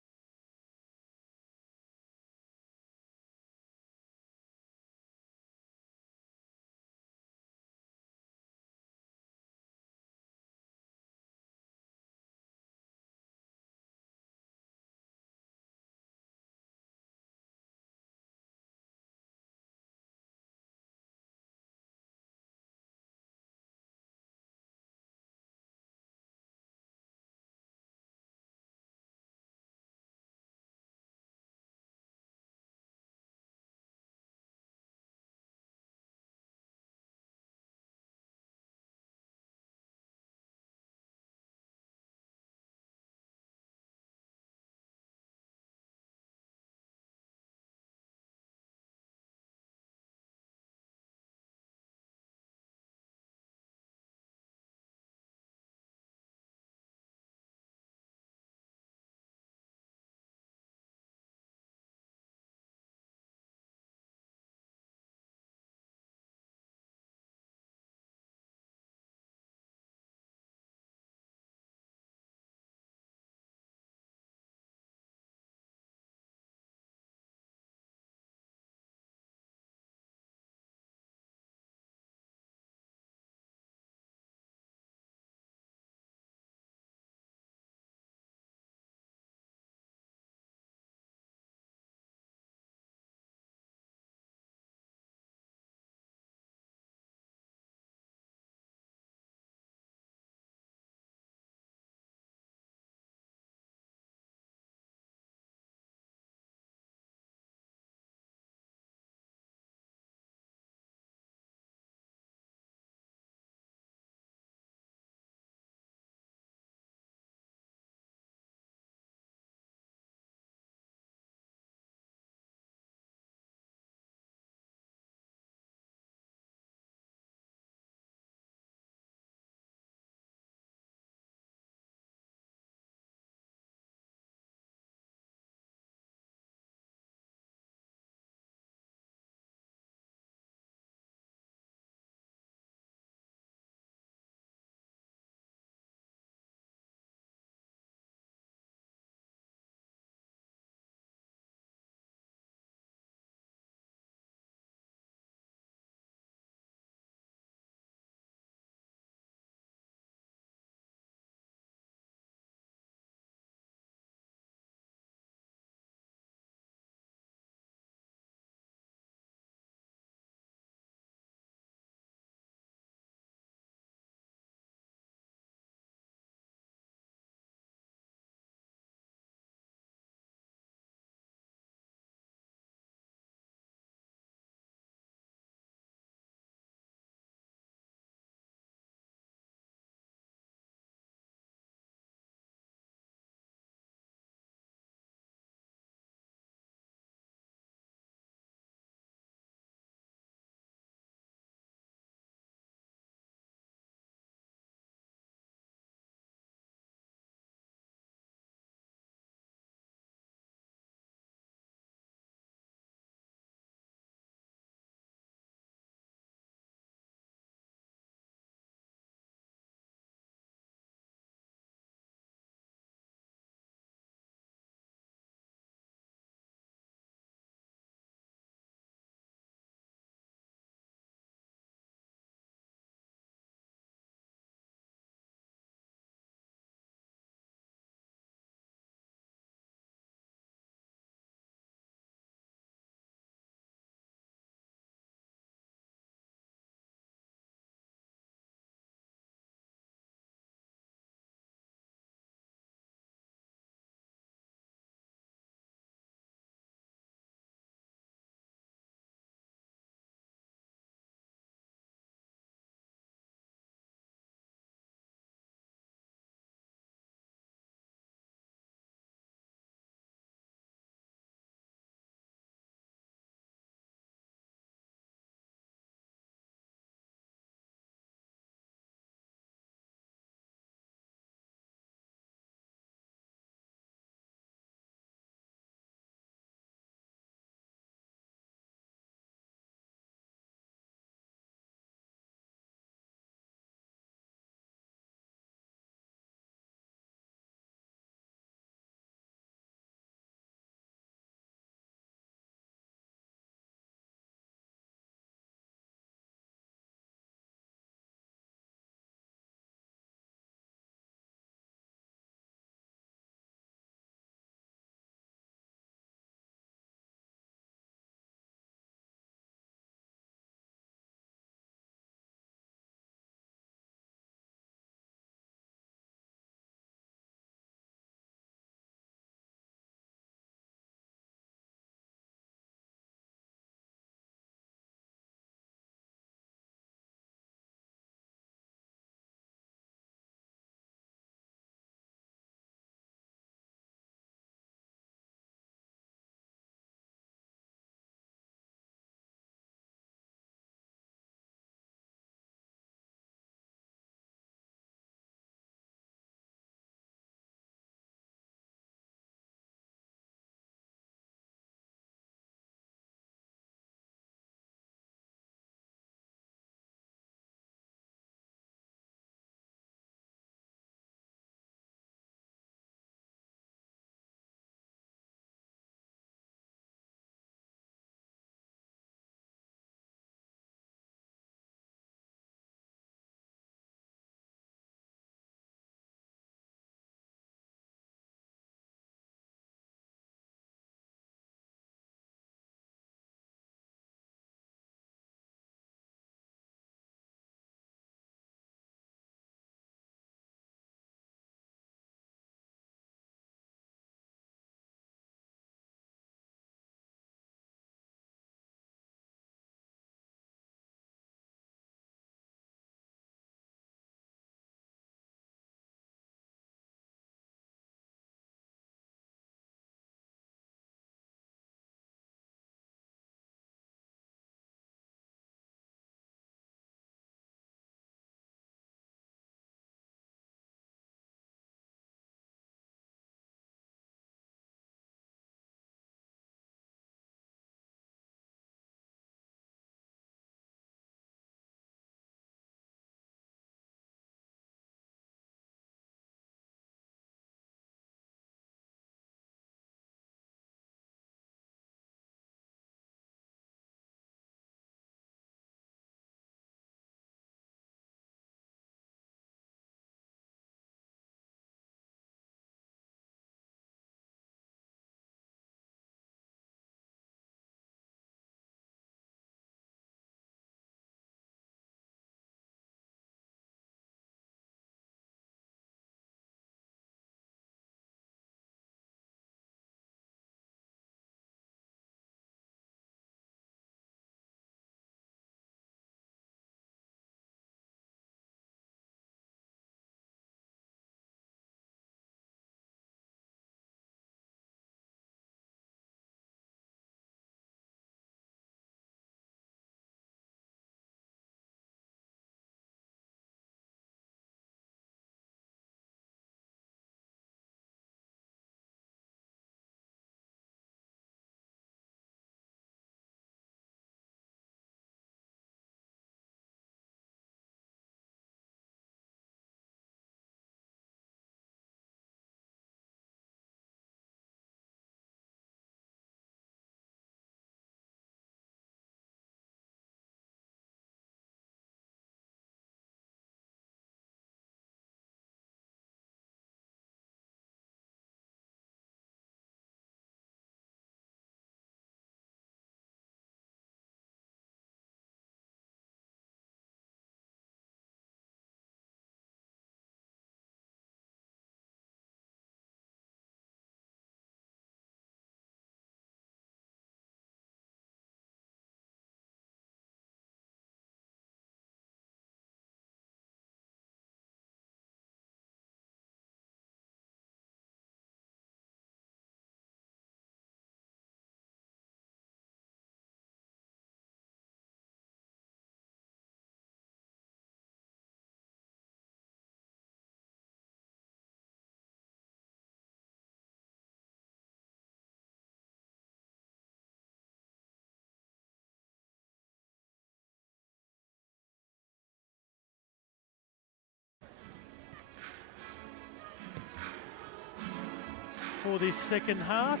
for this second half.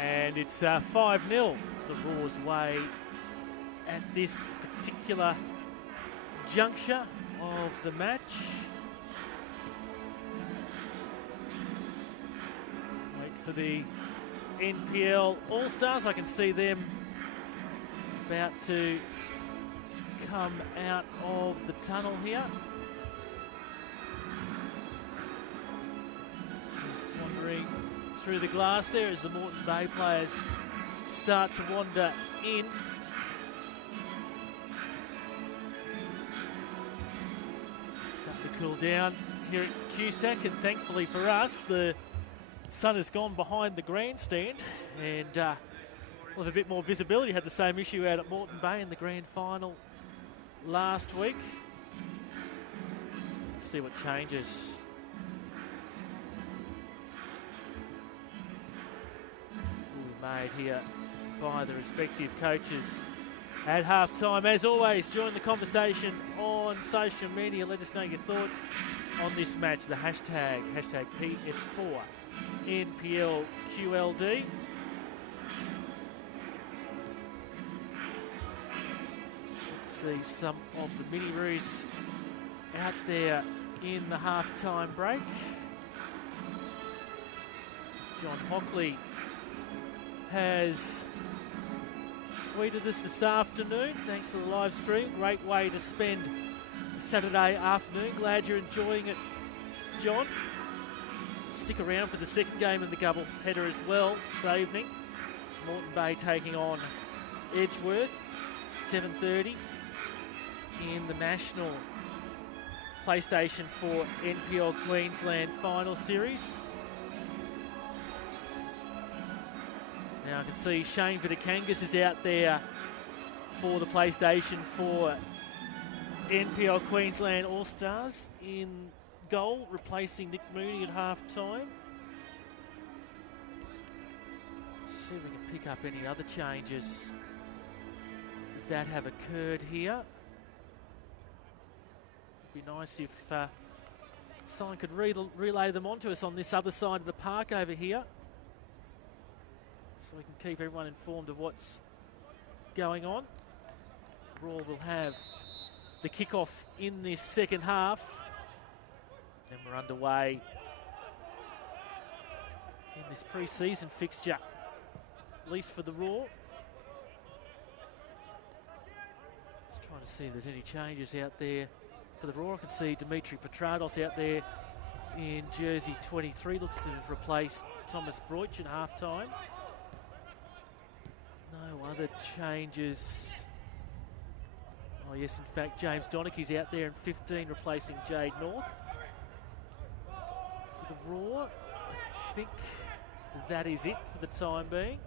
And it's 5-0 the Raw's way at this particular juncture of the match. Wait for the NPL All-Stars. I can see them about to come out of the tunnel here. Just wandering through the glass there as the Moreton Bay players start to wander in. Starting to cool down here at Cusack, and thankfully for us, the sun has gone behind the grandstand, and we'll have a bit more visibility. Had the same issue out at Moreton Bay in the grand final last week. Let's see what changes. Made here by the respective coaches at halftime. As always, join the conversation on social media. Let us know your thoughts on this match. The hashtag PS4 NPL QLD. Let's see some of the mini-roos out there in the halftime break. John Hockley has tweeted us this afternoon. Thanks for the live stream. Great way to spend a Saturday afternoon. Glad you're enjoying it, John. Stick around for the second game in the double header as well this evening. Moreton Bay taking on Edgeworth, 7:30 in the National PlayStation 4 NPL Queensland Final Series. Now I can see Shane Vidakangas is out there for the PlayStation 4 NPL Queensland All-Stars in goal, replacing Nick Mooney at half-time. See if we can pick up any other changes that have occurred here. It'd be nice if someone could relay them onto us on this other side of the park over here, so we can keep everyone informed of what's going on. Raw will have the kickoff in this second half. And we're underway in this pre-season fixture, at least for the Raw. Just trying to see if there's any changes out there for the Raw. I can see Dimitri Petrados out there in jersey 23. Looks to have replaced Thomas Broich at half-time. No other changes. Oh yes, in fact, James Donachie's out there in 15, replacing Jade North. For the Raw, I think that is it for the time being.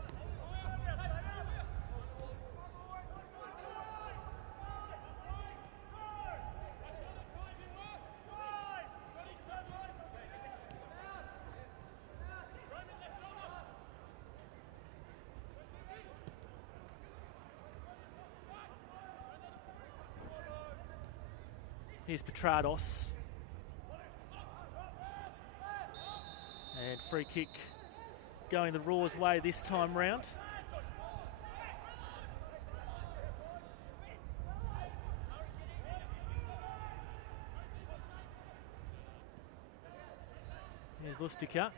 Here's Petrados. And free kick going the Raw's way this time round. Here's Lustica.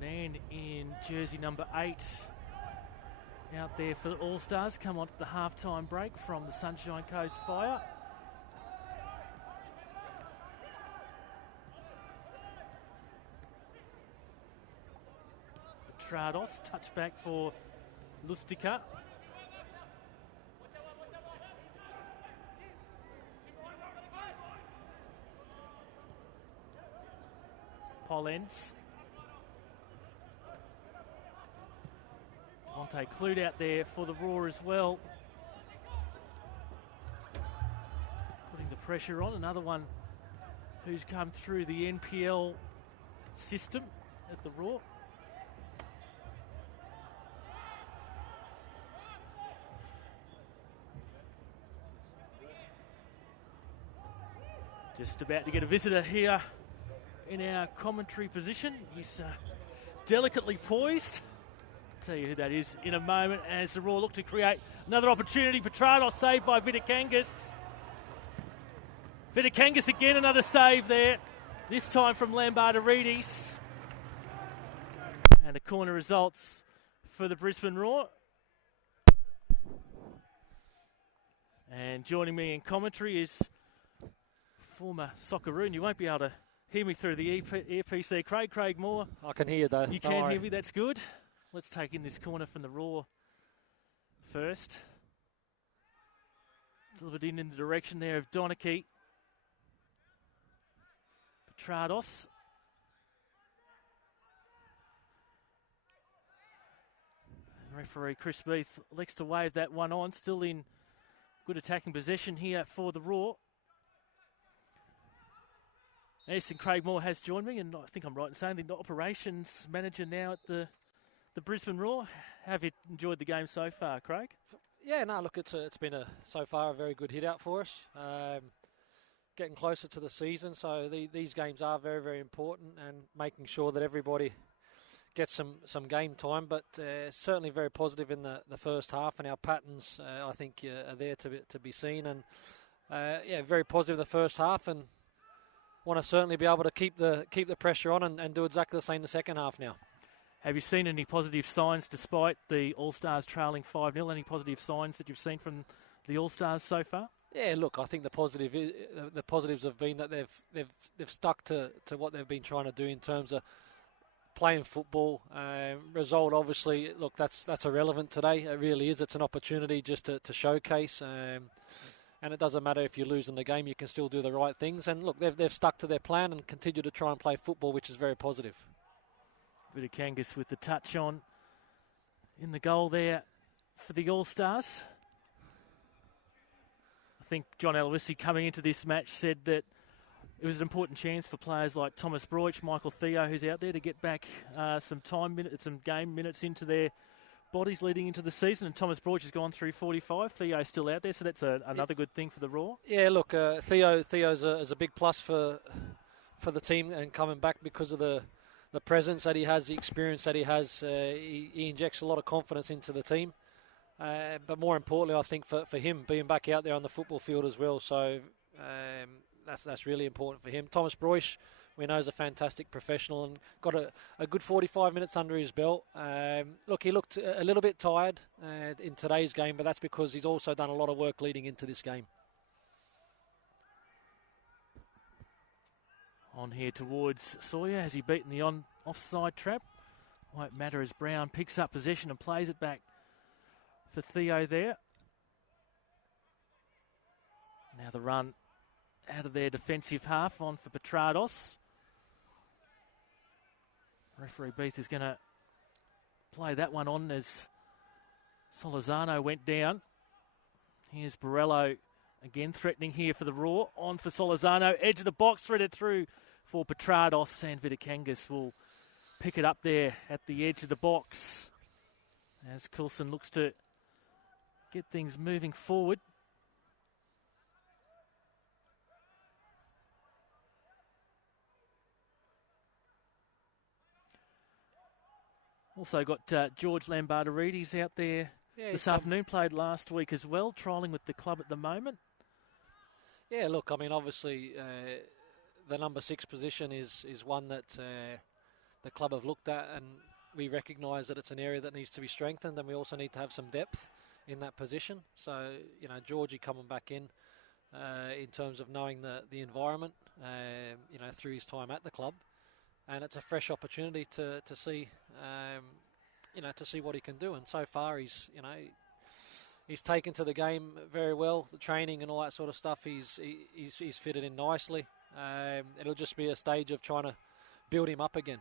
Nan in jersey number 8 out there for the All-Stars. Come on to the halftime break from the Sunshine Coast Fire. Petrados, touchback for Lustica. Pollens. Devontae Clute out there for the Raw as well. Putting the pressure on. Another one who's come through the NPL system at the Raw. Just about to get a visitor here in our commentary position. He's delicately poised. I'll tell you who that is in a moment as the Raw look to create another opportunity. Petrados saved by Vitikangas. Vitikangas again, another save there. This time from Lambardaridis. And a corner results for the Brisbane Raw. And joining me in commentary is former Socceroon. You won't be able to hear me through the earpiece there. Craig Moore. I can hear you though. You can hear me, that's good. Let's take in this corner from the Raw first. Delivered in the direction there of Donachie. Petrados. And referee Chris Beath elects to wave that one on. Still in good attacking possession here for the Raw. Yes, and Craig Moore has joined me, and I think I'm right in saying the operations manager now at the Brisbane Raw. Have you enjoyed the game so far, Craig? Yeah, no, look, it's been so far a very good hit out for us. Getting closer to the season, so these games are very, very important, and making sure that everybody gets some game time. But certainly very positive in the first half, and our patterns I think are there to be seen. And yeah, very positive in the first half, and want to certainly be able to keep the pressure on and do exactly the same the second half now. Have you seen any positive signs despite the All-Stars trailing 5-0? Any positive signs that you've seen from the All-Stars so far? Yeah, look, I think the positives have been that they've stuck to what they've been trying to do in terms of playing football. Result, obviously, look, that's irrelevant today. It really is. It's an opportunity just to showcase. And it doesn't matter if you're losing the game, you can still do the right things. And look, they've stuck to their plan and continue to try and play football, which is very positive. Vitikangas with the touch on in the goal there for the All-Stars. I think John Aloisi coming into this match said that it was an important chance for players like Thomas Broich, Michael Theo, who's out there, to get back some game minutes into their bodies leading into the season. And Thomas Broich has gone through 45. Theo's still out there, so that's another good thing for the Raw. Yeah, look, Theo's a big plus for the team and coming back because of the presence that he has, the experience that he has. He injects a lot of confidence into the team. But more importantly, I think for him, being back out there on the football field as well. So that's really important for him. Thomas Broich, we know, is a fantastic professional and got a good 45 minutes under his belt. Look, he looked a little bit tired in today's game, but that's because he's also done a lot of work leading into this game. On here towards Sawyer. Has he beaten the offside trap? Won't matter as Brown picks up possession and plays it back for Theo there. Now the run out of their defensive half on for Petrados. Referee Beath is going to play that one on as Solazano went down. Here's Borello again threatening here for the Raw. On for Solazano. Edge of the box, threaded through for Petrados, and Vitikangas will pick it up there at the edge of the box as Coulson looks to get things moving forward. Also got George Lambardaridis out there this afternoon, played last week as well, trialling with the club at the moment. Yeah, look, I mean, obviously the number 6 position is one that the club have looked at, and we recognise that it's an area that needs to be strengthened, and we also need to have some depth in that position. So, you know, Georgie coming back in terms of knowing the environment, through his time at the club. And it's a fresh opportunity to see, to see what he can do. And so far, he's taken to the game very well. The training and all that sort of stuff, he's fitted in nicely. It'll just be a stage of trying to build him up again.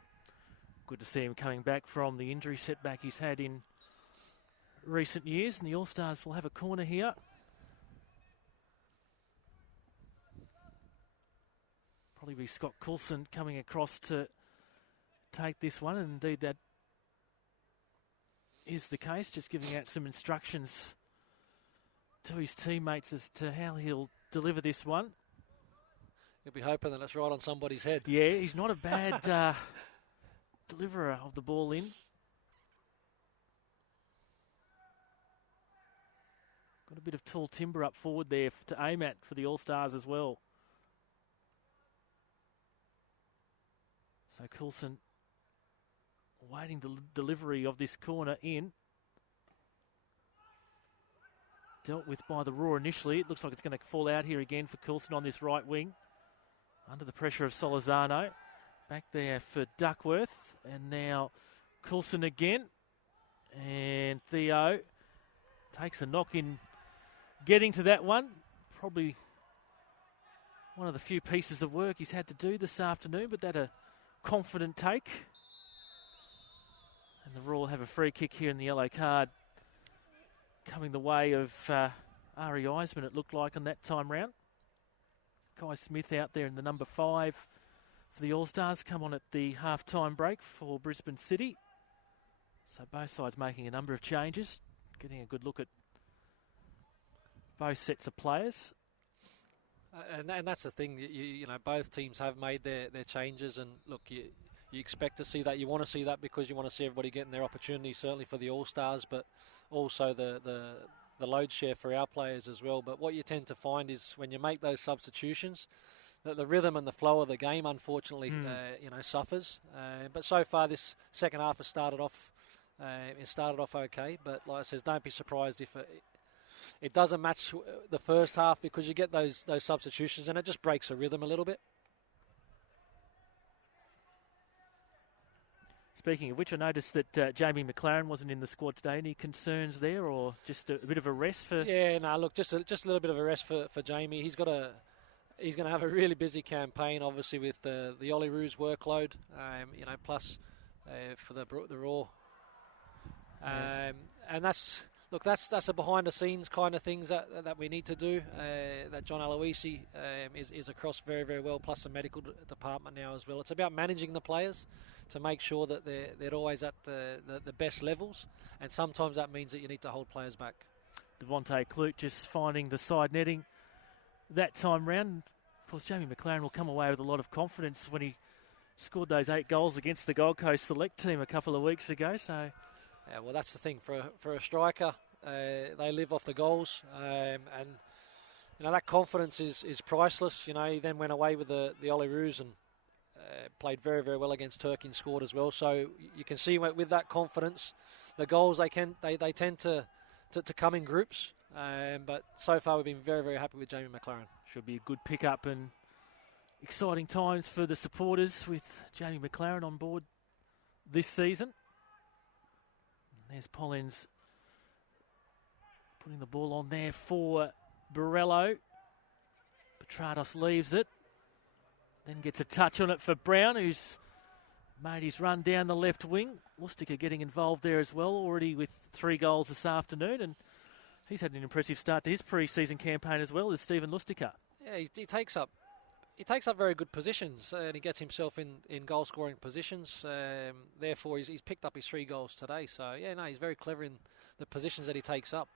Good to see him coming back from the injury setback he's had in recent years. And the All-Stars will have a corner here. Probably be Scott Coulson coming across to take this one, and indeed that is the case, just giving out some instructions to his teammates as to how he'll deliver this one. You'll be hoping that it's right on somebody's head. Yeah, he's not a bad deliverer of the ball in. Got a bit of tall timber up forward there to aim at for the All-Stars as well. So Coulson waiting the delivery of this corner in. Dealt with by the Raw initially. It looks like it's going to fall out here again for Coulson on this right wing. Under the pressure of Solizano. Back there for Duckworth. And now Coulson again. And Theo takes a knock in getting to that one. Probably one of the few pieces of work he's had to do this afternoon, but that a confident take. And the Raw have a free kick here in the yellow card. Coming the way of Ari Eisman, it looked like on that time round. Kai Smith out there in the number 5 for the All-Stars. Come on at the half-time break for Brisbane City. So both sides making a number of changes. Getting a good look at both sets of players. And that's the thing, you know, both teams have made their changes, and look, you expect to see that. You want to see that because you want to see everybody getting their opportunity, certainly for the All-Stars, but also the load share for our players as well. But what you tend to find is when you make those substitutions, that the rhythm and the flow of the game, unfortunately, suffers. But so far, this second half has started off. It started off okay, but like I said, don't be surprised if it doesn't match the first half, because you get those substitutions and it just breaks the rhythm a little bit. Speaking of which, I noticed that Jamie McLaren wasn't in the squad today. Any concerns there, or just a bit of a rest for? Yeah, no, look, just a little bit of a rest for Jamie. He's going to have a really busy campaign, obviously, with the Ollie Roos workload, plus for the Raw. And that's a behind the scenes kind of things that we need to do. That John Aloisi is across very, very well, plus the medical department now as well. It's about managing the players to make sure that they're always at the best levels, and sometimes that means that you need to hold players back. Devontae Clute just finding the side netting that time round. Of course, Jamie McLaren will come away with a lot of confidence when he scored those 8 goals against the Gold Coast select team a couple of weeks ago. So. Yeah, well, that's the thing for a striker. They live off the goals, and that confidence is priceless. He then went away with the Ollie Roos and played very, very well against Turkey and scored as well. So you can see with that confidence, the goals they tend to come in groups. But so far we've been very, very happy with Jamie McLaren. Should be a good pick-up and exciting times for the supporters with Jamie McLaren on board this season. There's Pollins putting the ball on there for Borrello. Petrados leaves it. Then gets a touch on it for Brown, who's made his run down the left wing. Lustica getting involved there as well, already with 3 goals this afternoon. And he's had an impressive start to his pre-season campaign as well as Stephen Lustica. Yeah, he takes up very good positions, and he gets himself in goal-scoring positions. Therefore, he's picked up his 3 goals today. So, he's very clever in the positions that he takes up.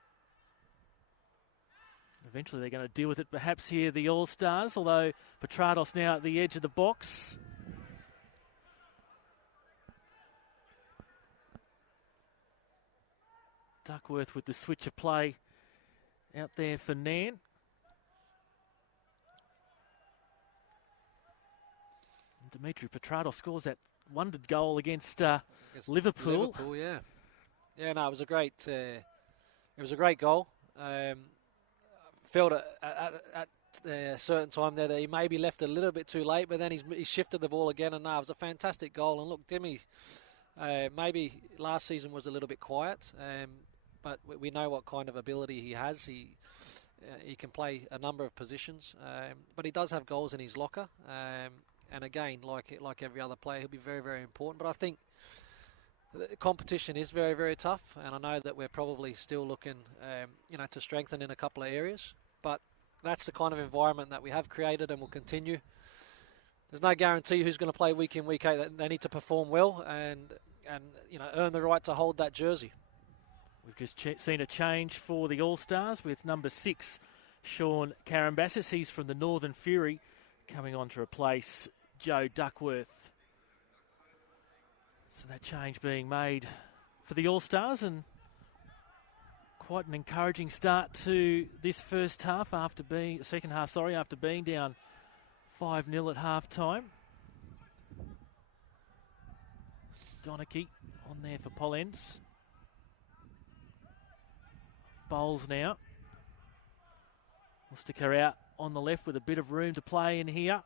Eventually, they're going to deal with it perhaps here, the All-Stars, although Petrados now at the edge of the box. Duckworth with the switch of play out there for Nan. Dimitri Petrados scores that wondered goal against Liverpool. Liverpool, yeah. Yeah, no, it was a great goal. Felt at a certain time there that he maybe left a little bit too late, but then he shifted the ball again, and it was a fantastic goal. And look, Demi, maybe last season was a little bit quiet, but we know what kind of ability he has. He can play a number of positions, but he does have goals in his locker. And again, like every other player, he'll be very, very important. But I think the competition is very, very tough, and I know that we're probably still looking, to strengthen in a couple of areas. But that's the kind of environment that we have created and will continue. there's no guarantee who's going to play week in, week out. They need to perform well and earn the right to hold that jersey. We've just seen a change for the All-Stars with number 6, Sean Karambassis. He's from the Northern Fury, coming on to replace Joe Duckworth. So that change being made for the All-Stars, and quite an encouraging start to this first half after being down 5-0 at half-time. Donachie on there for Pollens. Bowles now. Mustaker out on the left with a bit of room to play in here.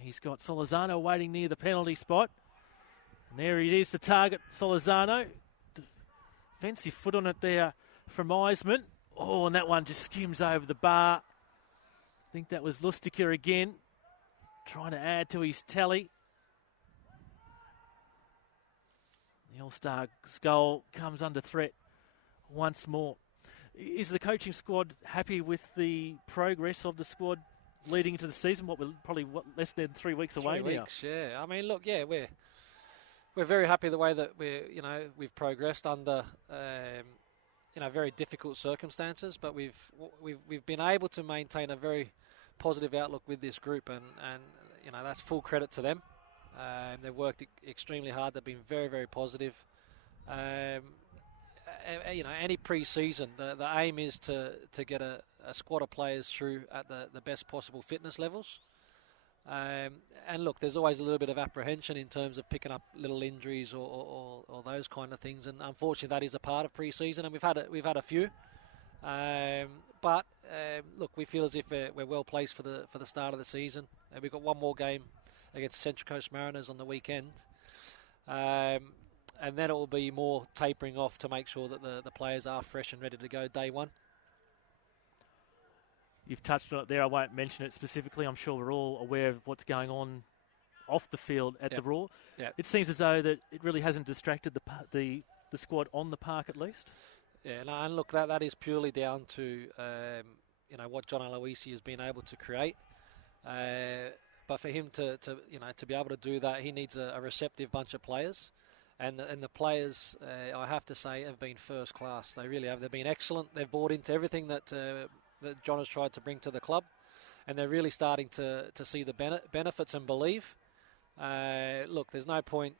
He's got Solizano waiting near the penalty spot. And there it is, the target, Solizano. Defensive foot on it there from Eisman. Oh, and that one just skims over the bar. I think that was Lustiker again, trying to add to his tally. The All-Stars goal comes under threat once more. Is the coaching squad happy with the progress of the squad leading into the season? We're probably less than 3 weeks away now. 3 weeks, yeah. I mean, look, yeah, we're very happy the way that we've progressed under very difficult circumstances, but we've been able to maintain a very positive outlook with this group, and that's full credit to them. They've worked extremely hard. They've been very, very positive. Any pre-season, the aim is to get a squad of players through at the best possible fitness levels. And look, there's always a little bit of apprehension in terms of picking up little injuries or those kind of things, and unfortunately that is a part of pre-season, and we've had a few. But look, we feel as if we're well placed for the start of the season. We've got one more game against Central Coast Mariners on the weekend. And then it will be more tapering off to make sure that the players are fresh and ready to go day one. You've touched on it there. I won't mention it specifically. I'm sure we're all aware of what's going on off the field at the Raw. Yep. It seems as though that it really hasn't distracted the squad on the park at least. Yeah, no, and look, that is purely down to what John Aloisi has been able to create. But for him to be able to do that, he needs a receptive bunch of players. And the players, I have to say, have been first class. They really have. They've been excellent. They've bought into everything that John has tried to bring to the club, and they're really starting to see the benefits and believe. Look, there's no point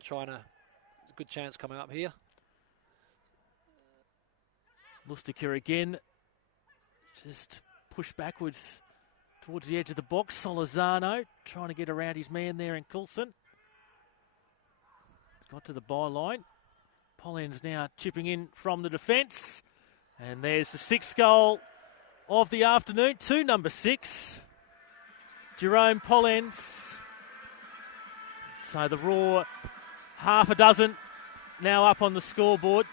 trying to. Good chance coming up here. Lustiker again, just push backwards towards the edge of the box. Solizano trying to get around his man there in Coulson. Got to the byline. Pollens now chipping in from the defence. And there's the 6th goal of the afternoon to number 6, Jerome Pollens. So the Raw, half a dozen now up on the scoreboard.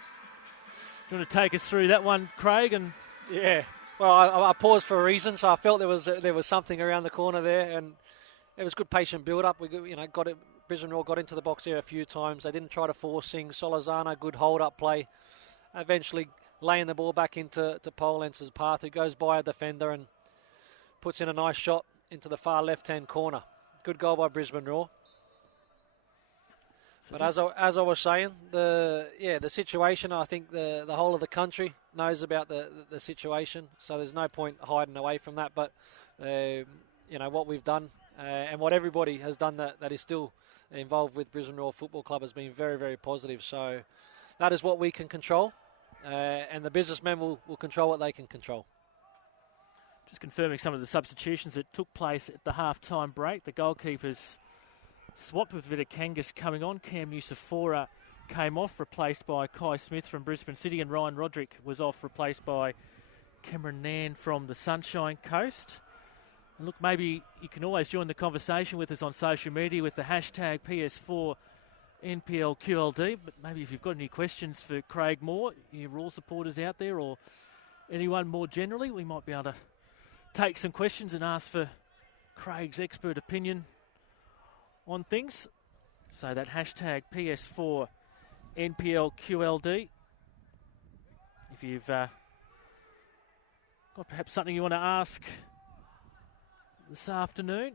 Do you want to take us through that one, Craig? And yeah, well, I paused for a reason, so I felt there was something around the corner there, and it was good patient build-up. We got it. Brisbane Roar got into the box there a few times. They didn't try to force things. Solizano, good hold-up play. Eventually laying the ball back into Pollens' path, who goes by a defender and puts in a nice shot into the far left-hand corner. Good goal by Brisbane Roar. But as I was saying, the situation, I think the whole of the country knows about the situation, so there's no point hiding away from that. But what we've done and what everybody has done that is still involved with Brisbane Roar Football Club has been very, very positive. So that is what we can control, and the businessmen will control what they can control. Just confirming some of the substitutions that took place at the half-time break. The goalkeepers swapped with Vidakangas coming on. Cam Nusafora came off, replaced by Kai Smith from Brisbane City, and Ryan Roderick was off, replaced by Cameron Nan from the Sunshine Coast. And look, maybe you can always join the conversation with us on social media with the hashtag PS4 NPL QLD. But maybe if you've got any questions for Craig Moore, your Raw supporters out there, or anyone more generally, we might be able to take some questions and ask for Craig's expert opinion on things. So that hashtag PS4 NPL QLD. If you've got perhaps something you want to ask this afternoon,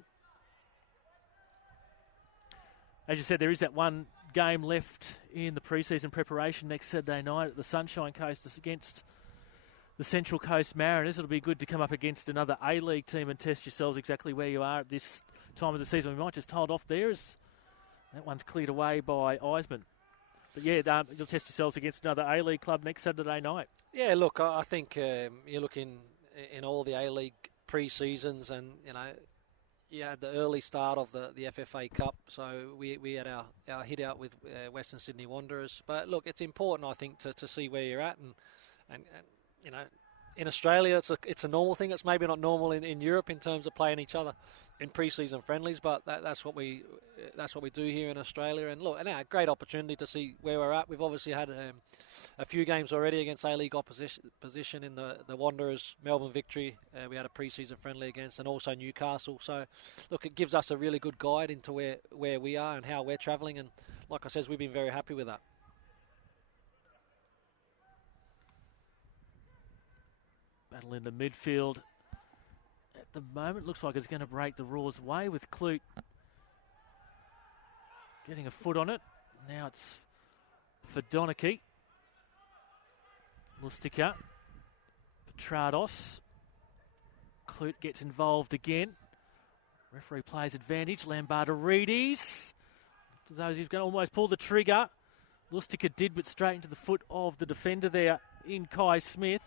as you said, there is that one game left in the pre-season preparation next Saturday night at the Sunshine Coast against the Central Coast Mariners. It'll be good to come up against another A-League team and test yourselves exactly where you are at this time of the season. We might just hold off there as that one's cleared away by Eisman. But yeah, you'll test yourselves against another A-League club next Saturday night. Yeah, look, I think you look in all the A-League pre-seasons, and you had the early start of the FFA Cup, so we had our hit out with Western Sydney Wanderers. But look, it's important, I think, to see where you're at, and in Australia it's a normal thing. It's maybe not normal in Europe in terms of playing each other in pre-season friendlies, but that's what we do here in Australia. And look, a great opportunity to see where we're at. We've obviously had a few games already against A-League opposition in the Wanderers, Melbourne Victory. We had a pre-season friendly against, and also Newcastle. So, look, it gives us a really good guide into where we are and how we're travelling. And like I said, we've been very happy with that. Battle in the midfield at the moment. Looks like it's going to break the Raw's way with Clute getting a foot on it. Now it's for Donachie. Lustica. Petrados. Clute gets involved again. Referee plays advantage. Lambardaridis. Those who's going to almost pull the trigger. Lustica did, but straight into the foot of the defender there in Kai Smith.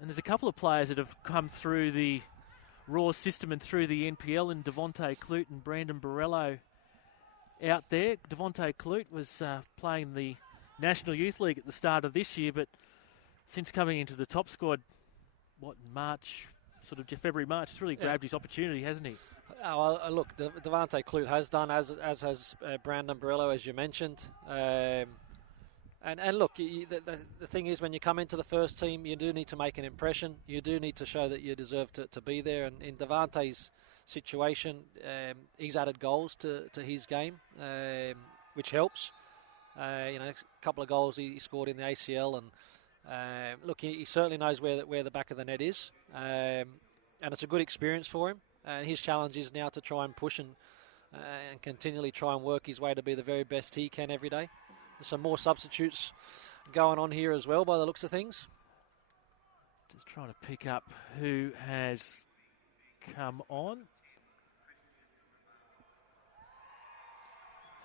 And there's a couple of players that have come through the Raw system and through the NPL, and Devontae Clute and Brandon Borello out there. Devontae Clute was playing the National Youth League at the start of this year, but since coming into the top squad, March, sort of February, March, it's really grabbed his opportunity, hasn't he? Oh, well, look, Devontae Clute has done, as has Brandon Borello, as you mentioned. And look, the thing is, when you come into the first team, you do need to make an impression. You do need to show that you deserve to be there. And in Devante's situation, he's added goals to his game, which helps. A couple of goals he scored in the ACL, and look, he certainly knows where the back of the net is, and it's a good experience for him. And his challenge is now to try and push and continually try and work his way to be the very best he can every day. There's some more substitutes going on here as well by the looks of things. Just trying to pick up who has come on.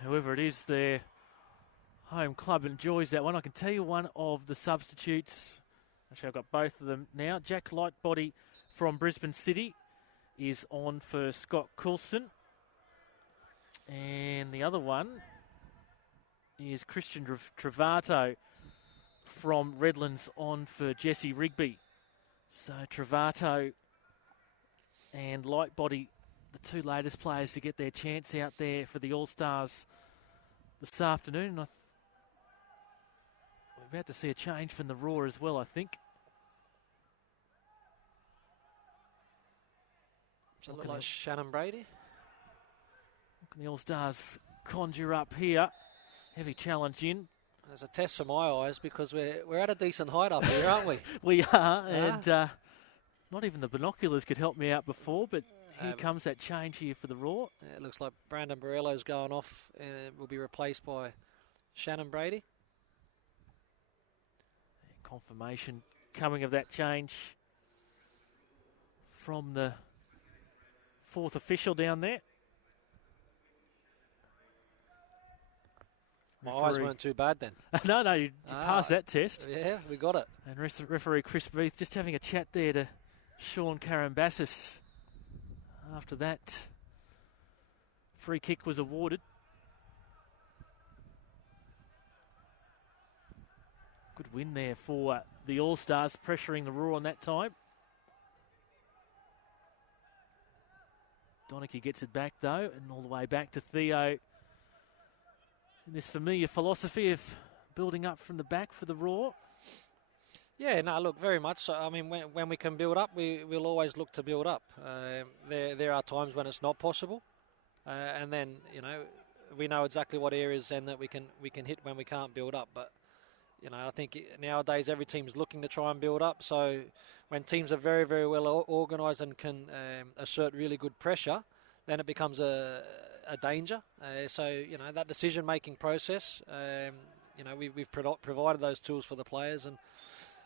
Whoever it is, their home club enjoys that one. I can tell you one of the substitutes. Actually, I've got both of them now. Jack Lightbody from Brisbane City is on for Scott Coulson. And the other one is Christian Travato from Redlands on for Jesse Rigby. So Travato and Lightbody, the two latest players to get their chance out there for the All-Stars this afternoon. And we're about to see a change from the Raw as well, I think. Does it look like Shannon Brady? What can the All-Stars conjure up here? Heavy challenge in. There's a test for my eyes because we're at a decent height up here, aren't we? We are, and not even the binoculars could help me out before, but here comes that change here for the Raw. It looks like Brandon Borello's going off and will be replaced by Shannon Brady. And confirmation coming of that change from the fourth official down there. My eyes weren't too bad then. No, you passed that test. Yeah, we got it. And referee Chris Beath just having a chat there to Sean Karambassis. After that, free kick was awarded. Good win there for the All-Stars, pressuring the Raw on that time. Donachie gets it back, though, and all the way back to Theo. In this familiar philosophy of building up from the back for the Raw. Yeah, no, look, very much so. I mean, when we can build up, we'll always look to build up. There are times when it's not possible, and then we know exactly what areas then that we can hit when we can't build up. But I think nowadays every team's looking to try and build up. So when teams are very, very well organised and can assert really good pressure, then it becomes a danger. So that decision-making process, we've provided those tools for the players, and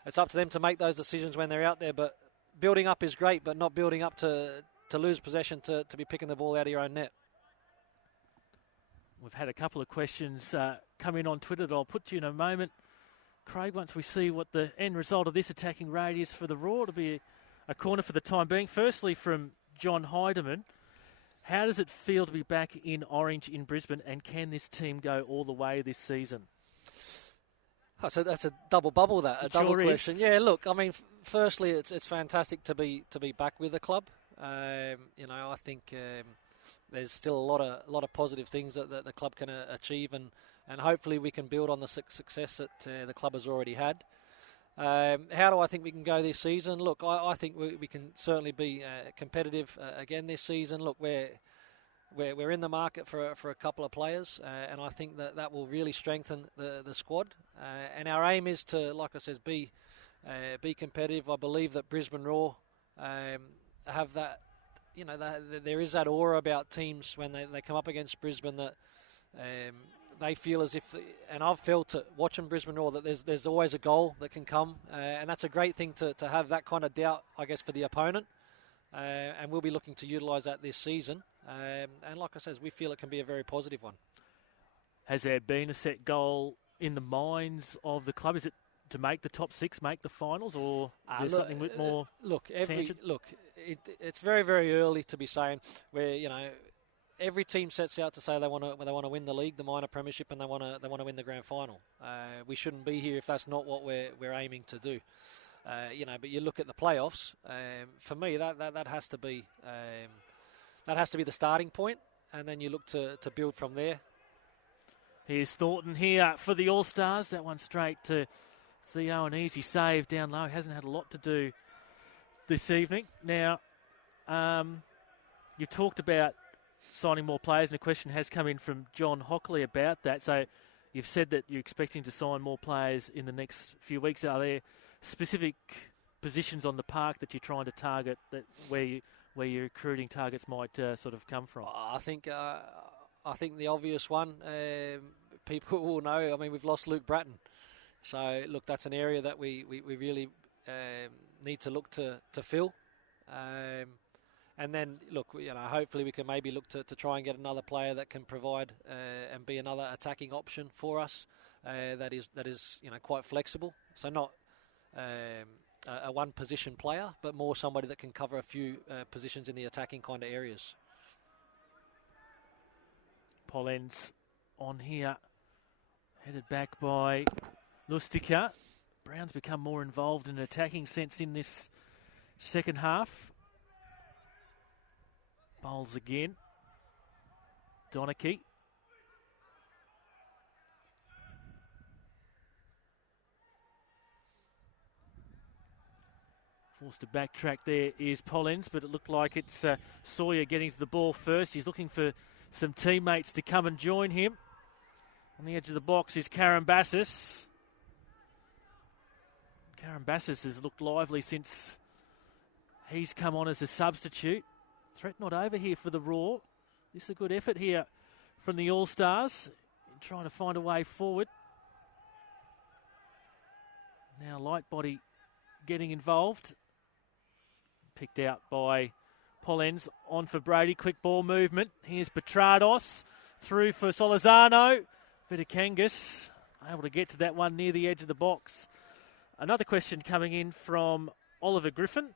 it's up to them to make those decisions when they're out there. But building up is great, but not building up to lose possession, to be picking the ball out of your own net. We've had a couple of questions come in on Twitter that I'll put to you in a moment. Craig, once we see what the end result of this attacking raid is for the Raw, it'll be a corner for the time being. Firstly, from John Heidemann, how does it feel to be back in orange in Brisbane, and can this team go all the way this season? Oh, so that's a double bubble, a double question. Is. Yeah, look, I mean, firstly, it's fantastic to be back with the club. I think there's still a lot of positive things that the club can achieve, and hopefully we can build on the success that the club has already had. How do I think we can go this season? Look, I think we can certainly be competitive again this season. Look, we're in the market for a couple of players, and I think that will really strengthen the squad. And our aim is to, like I said, be competitive. I believe that Brisbane Raw have that. There is that aura about teams when they come up against Brisbane that they feel as if, and I've felt it watching Brisbane Raw, that there's always a goal that can come, and that's a great thing to have that kind of doubt, I guess, for the opponent. And we'll be looking to utilise that this season. And like I said, we feel it can be a very positive one. Has there been a set goal in the minds of the club? Is it to make the top six, make the finals, or is there something a bit more? It's very, very early to be saying where every team sets out to say they want to win the league, the minor premiership, and they want to win the grand final. We shouldn't be here if that's not what we're aiming to do. But you look at the playoffs. For me, that has to be the starting point, and then you look to build from there. Here's Thornton here for the All-Stars. That one straight to Theo, an easy save down low. Hasn't had a lot to do this evening. Now, you talked about signing more players, and a question has come in from John Hockley about that. So you've said that you're expecting to sign more players in the next few weeks. Are there specific positions on the park that you're trying to target, that where your recruiting targets might sort of come from? I think the obvious one, people will know. I mean, we've lost Luke Bratton. So, look, that's an area that we really need to look to fill. And then, look, hopefully we can maybe look to try and get another player that can provide and be another attacking option for us that is quite flexible. So not a one-position player, but more somebody that can cover a few positions in the attacking kind of areas. Pollens on here, headed back by Lustica. Brown's become more involved in an attacking sense in this second half. Bowls again. Donachie. Forced to backtrack there is Pollens, but it looked like it's Sawyer getting to the ball first. He's looking for some teammates to come and join him. On the edge of the box is Karambassis. Karambassis has looked lively since he's come on as a substitute. Threat not over here for the Raw. This is a good effort here from the All-Stars in trying to find a way forward. Now Lightbody getting involved. Picked out by Pollens, on for Brady. Quick ball movement. Here's Petrados. Through for Solazano. Vitakangas able to get to that one near the edge of the box. Another question coming in from Oliver Griffin.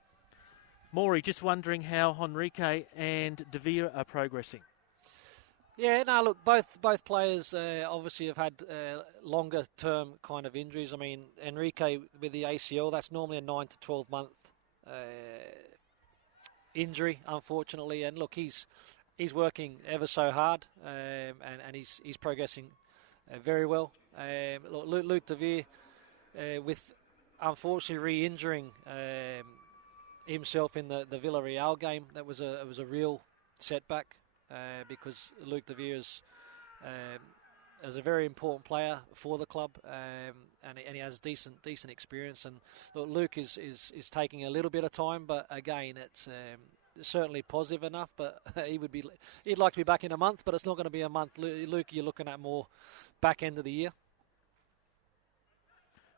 Maury, just wondering how Henrique and De Vere are progressing. Yeah, no, look, both players obviously have had longer term kind of injuries. I mean, Henrique with the ACL, that's normally a 9 to 12 month injury, unfortunately. And look, he's working ever so hard, and he's progressing very well. Luke De Vere, with unfortunately re-injuring himself in the Villarreal game, it was a real setback because Luke De Vere is as a very important player for the club, and he has decent experience. And look, Luke is taking a little bit of time, but again, it's certainly positive enough. But he'd like to be back in a month, but it's not going to be a month. Luke, you're looking at more back end of the year.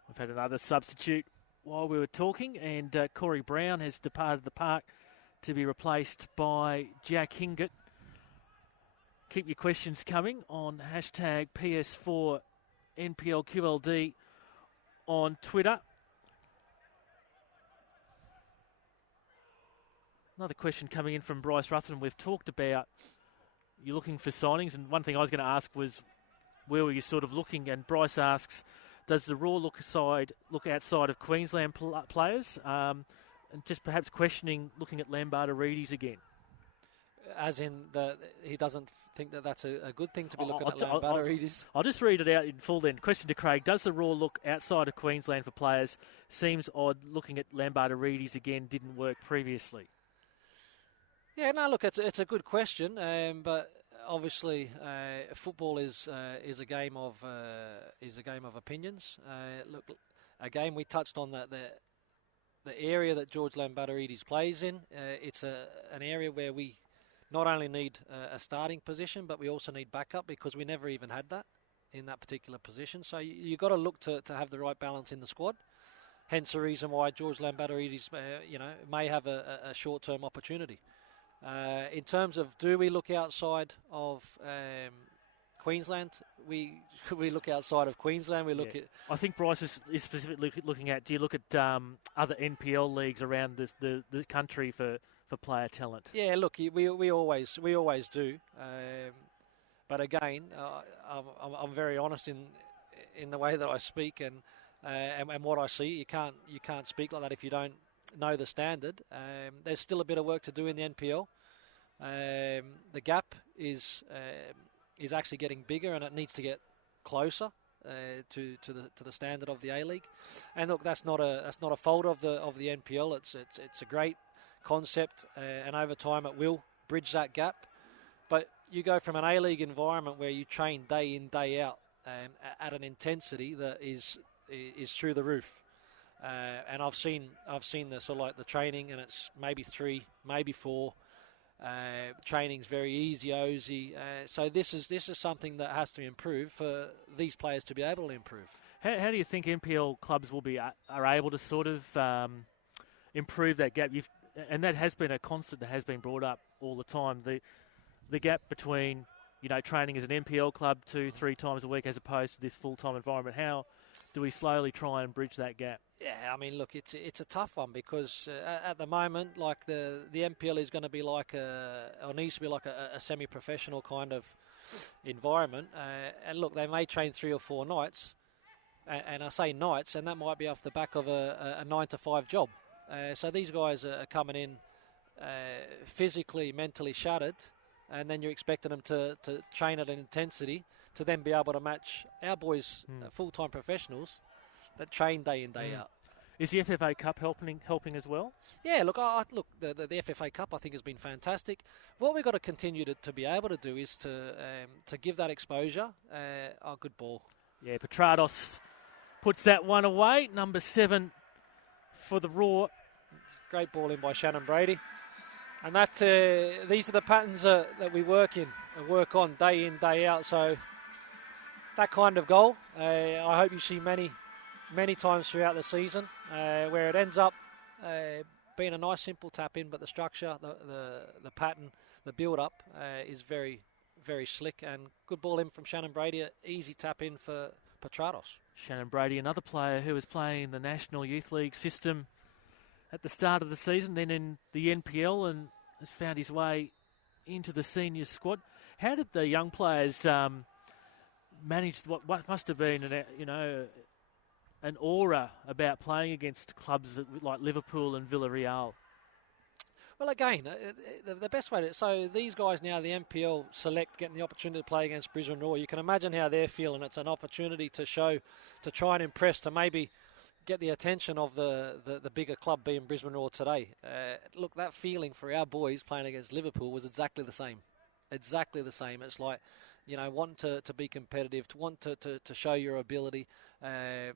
We've had another substitute while we were talking, and Corey Brown has departed the park to be replaced by Jack Hingett. Keep your questions coming on hashtag PS4 NPL QLD on Twitter. Another question coming in from Bryce Ruthven. We've talked about you looking for signings, and one thing I was going to ask was where were you sort of looking? And Bryce asks, does the Raw look outside of Queensland players? And just perhaps looking at Lambardaridis again. As in, he doesn't think that's a good thing to be looking at Lambardaridis? I'll just read it out in full then. Question to Craig. Does the Raw look outside of Queensland for players? Seems odd looking at Lambardaridis again. Didn't work previously. Yeah, no, look, it's a good question, but obviously football is a game of opinions. Look, again, we touched on that the area that George Lambardaridis plays in. It's an area where we not only need a starting position, but we also need backup, because we never even had that in that particular position. So you've got to look to have the right balance in the squad. Hence the reason why George Lambardaridis, may have a short-term opportunity. In terms of, do we look outside of Queensland? We look outside of Queensland. We look at. I think Bryce is specifically looking at. Do you look at other NPL leagues around the country for player talent? Yeah, look, we always do. But again, I'm very honest in the way that I speak and what I see. You can't speak like that if you don't know the standard. There's still a bit of work to do in the NPL. The gap is actually getting bigger, and it needs to get closer to the standard of the A-League. And look, that's not a fault of the NPL. It's a great concept, and over time it will bridge that gap. But you go from an A-League environment where you train day in, day out at an intensity that is through the roof. And I've seen the sort of like the training, and it's maybe 3, maybe 4. Training's very easy, Ozy. So this is something that has to improve for these players to be able to improve. How do you think NPL clubs are able to sort of improve that gap? And that has been a constant that has been brought up all the time. The gap between training as an NPL club 2-3 times a week as opposed to this full-time environment. How do we slowly try and bridge that gap? Yeah, I mean, look, it's a tough one, because at the moment, like the NPL is going to be like or needs to be like a semi-professional kind of environment. And look, they may train 3 or 4 nights, and I say nights, and that might be off the back of a 9-to-5 job. So these guys are coming in physically, mentally shattered, and then you're expecting them to train at an intensity to then be able to match our boys, full-time professionals that train day in, day out. Is the FFA Cup helping as well? Yeah, look, the FFA Cup I think has been fantastic. What we've got to continue to be able to do is to give that exposure. Good ball. Yeah, Petrados puts that one away. Number 7 for the Raw. Great ball in by Shannon Brady. And that these are the patterns that we work on day in, day out. So that kind of goal, I hope you see many times throughout the season, where it ends up being a nice simple tap in, but the structure, the pattern, the build up is very, very slick, and good ball in from Shannon Brady. Easy tap in for Petrados. Shannon Brady, another player who was playing in the National Youth League system at the start of the season, then in the NPL, and has found his way into the senior squad. How did the young players manage what must have been an aura about playing against clubs like Liverpool and Villarreal? Well, again, the best way so these guys now, the NPL select, getting the opportunity to play against Brisbane Roar. You can imagine how they're feeling. It's an opportunity to try and impress, to maybe get the attention of the bigger club being Brisbane Roar today. Look, that feeling for our boys playing against Liverpool was exactly the same. Exactly the same. It's like want to be competitive, to want to show your ability, and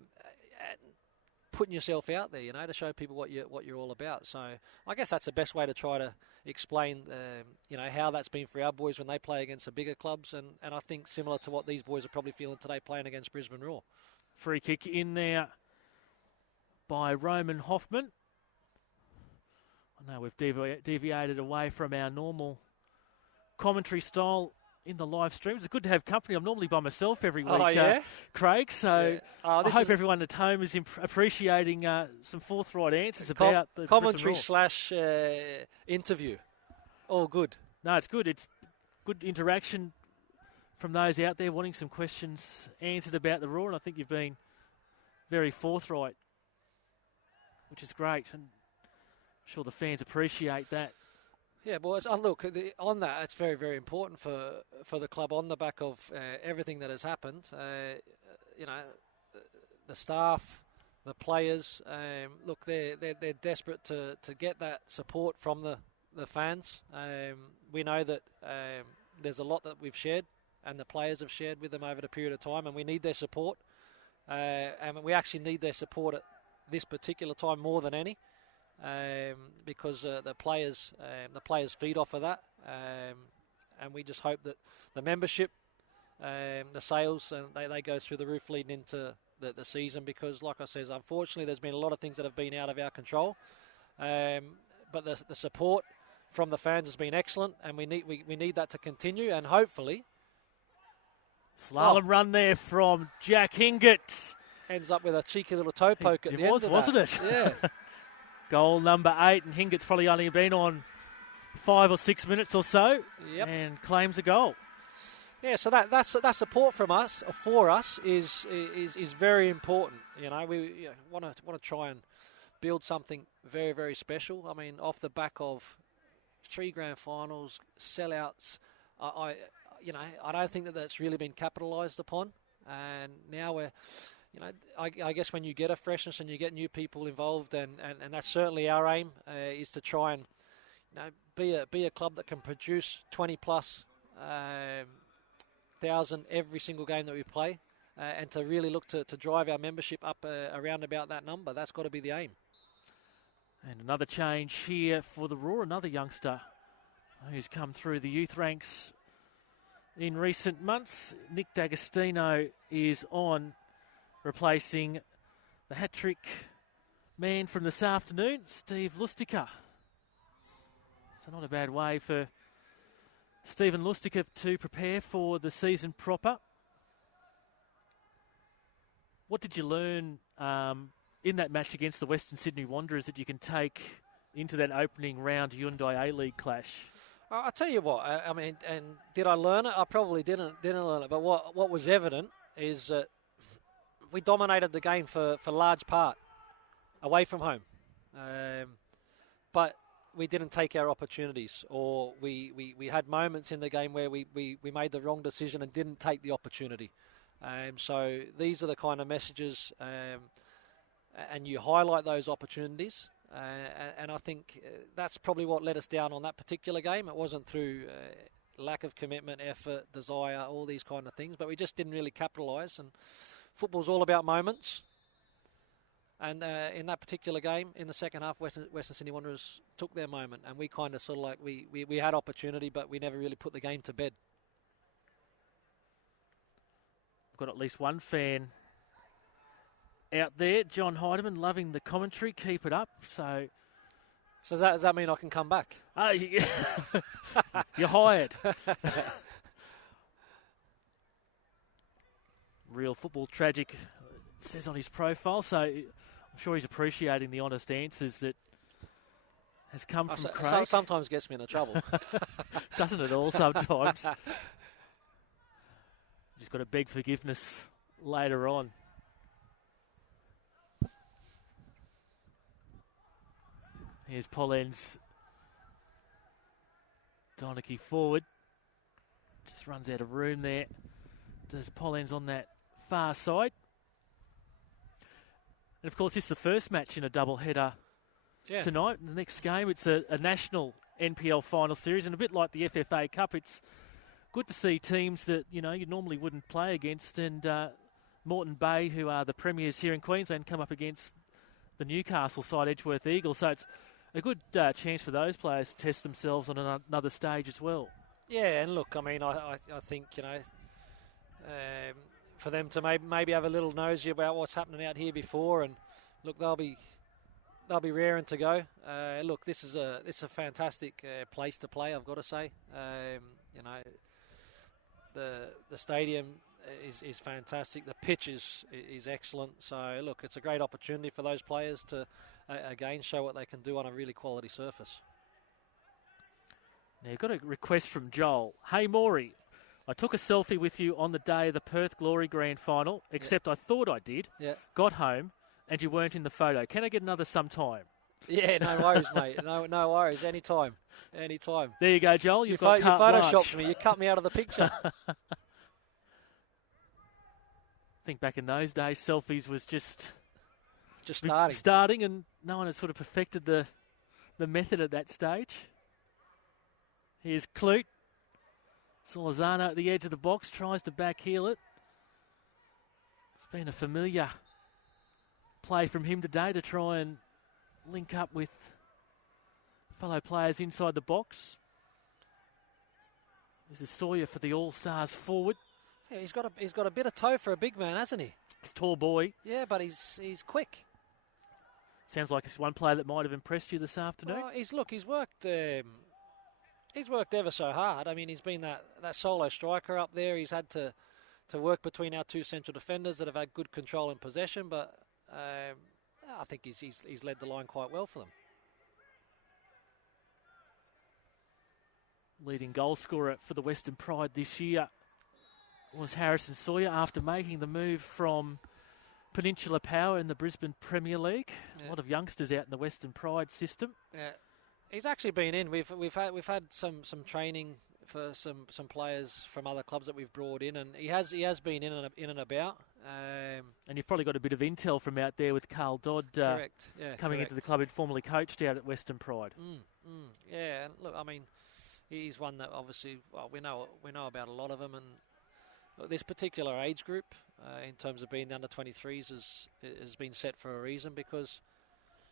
putting yourself out there, to show people what you're all about. So I guess that's the best way to try to explain, how that's been for our boys when they play against the bigger clubs, and I think similar to what these boys are probably feeling today playing against Brisbane Roar. Free kick in there by Roman Hoffman. I know we've deviated away from our normal commentary style in the live stream. It's good to have company. I'm normally by myself every week, Craig, so I hope everyone at home is appreciating some forthright answers about the commentary / interview. All good. No, it's good. It's good interaction from those out there wanting some questions answered about the Roar, and I think you've been very forthright, which is great, and I'm sure the fans appreciate that. Yeah, boys. Look, on that, it's very, very important for the club on the back of everything that has happened. The staff, the players. Look, they're desperate to get that support from the fans. We know that there's a lot that we've shared, and the players have shared with them over the period of time, and we need their support. And we actually need their support at this particular time more than any. Because the players feed off of that, and we just hope that the membership, the sales, they go through the roof leading into the season. Because, like I said, unfortunately, there's been a lot of things that have been out of our control, but the support from the fans has been excellent, and we need that to continue, and hopefully. Slalom run there from Jack Hingett. Ends up with a cheeky little toe poke at the end of that. Wasn't it? Yeah. Goal number 8, and Hingett's probably only been on 5 or 6 minutes or so, and claims a goal. Yeah, so that support from us, for us, is very important. We want to try and build something very, very special. I mean, off the back of 3 grand finals, sellouts, I don't think that's really been capitalised upon, and now we're. I guess when you get a freshness and you get new people involved, and that's certainly our aim, is to try and be a club that can produce 20+ thousand every single game that we play, and to really look to drive our membership up around about that number. That's got to be the aim. And another change here for the Roar, another youngster who's come through the youth ranks in recent months. Nick D'Agostino is on, replacing the hat-trick man from this afternoon, Steve Lustica. So not a bad way for Stephen Lustica to prepare for the season proper. What did you learn in that match against the Western Sydney Wanderers that you can take into that opening round Hyundai A-League clash? I'll tell you what, I mean, and did I learn it? I probably didn't learn it, but what was evident is that we dominated the game for large part away from home, but we didn't take our opportunities, or we had moments in the game where we made the wrong decision and didn't take the opportunity. So these are the kind of messages, and you highlight those opportunities, and I think that's probably what let us down on that particular game. It wasn't through lack of commitment, effort, desire, all these kind of things, but we just didn't really capitalise. And football's all about moments. And in that particular game, in the second half, Western Sydney Wanderers took their moment, and we kind of sort of like, we had opportunity, but we never really put the game to bed. We've got at least one fan out there, John Heideman, loving the commentary. Keep it up. So does that mean I can come back? You're hired. Real football tragic, it says on his profile, so I'm sure he's appreciating the honest answers that has come from Craig. Sometimes gets me into trouble. Doesn't it all sometimes? Just got to beg forgiveness later on. Here's Pollen's Donachie forward. Just runs out of room there. Does Pollen's on that far side. And, of course, this is the first match in a double-header tonight. The next game, it's a national NPL final series, and a bit like the FFA Cup, it's good to see teams that, you normally wouldn't play against, and Moreton Bay, who are the premiers here in Queensland, come up against the Newcastle side, Edgeworth Eagles. So it's a good chance for those players to test themselves on another stage as well. Yeah, and look, I mean, I think, for them to maybe have a little nosy about what's happening out here before, and look, they'll be raring to go. Look, this is a fantastic place to play, I've got to say. The stadium is fantastic. The pitch is excellent. So look, it's a great opportunity for those players to again show what they can do on a really quality surface. Now, you've got a request from Joel. Hey, Maury, I took a selfie with you on the day of the Perth Glory Grand Final, except I thought I did. Yeah. Got home, and you weren't in the photo. Can I get another sometime? Yeah, no worries, mate. No worries. Anytime. There you go, Joel. You got photoshopped me. You cut me out of the picture. I think back in those days, selfies was just starting, and no one had sort of perfected the method at that stage. Here's Clute. Solizano at the edge of the box, tries to backheel it. It's been a familiar play from him today to try and link up with fellow players inside the box. This is Sawyer for the All-Stars forward. Yeah, he's got a bit of toe for a big man, hasn't he? He's a tall boy. Yeah, but he's quick. Sounds like it's one player that might have impressed you this afternoon. Well, he's worked. He's worked ever so hard. I mean, he's been that solo striker up there. He's had to work between our two central defenders that have had good control and possession, but I think he's led the line quite well for them. Leading goal scorer for the Western Pride this year was Harrison Sawyer after making the move from Peninsula Power in the Brisbane Premier League. Yeah. A lot of youngsters out in the Western Pride system. Yeah, he's actually been in. We've had some training for some players from other clubs that we've brought in, and he has been in and about. And you've probably got a bit of intel from out there with Carl Dodd coming into the club who'd formerly coached out at Western Pride. Yeah, and look, I mean, he's one that obviously we know about a lot of them, and look, this particular age group in terms of being the under 23s has been set for a reason, because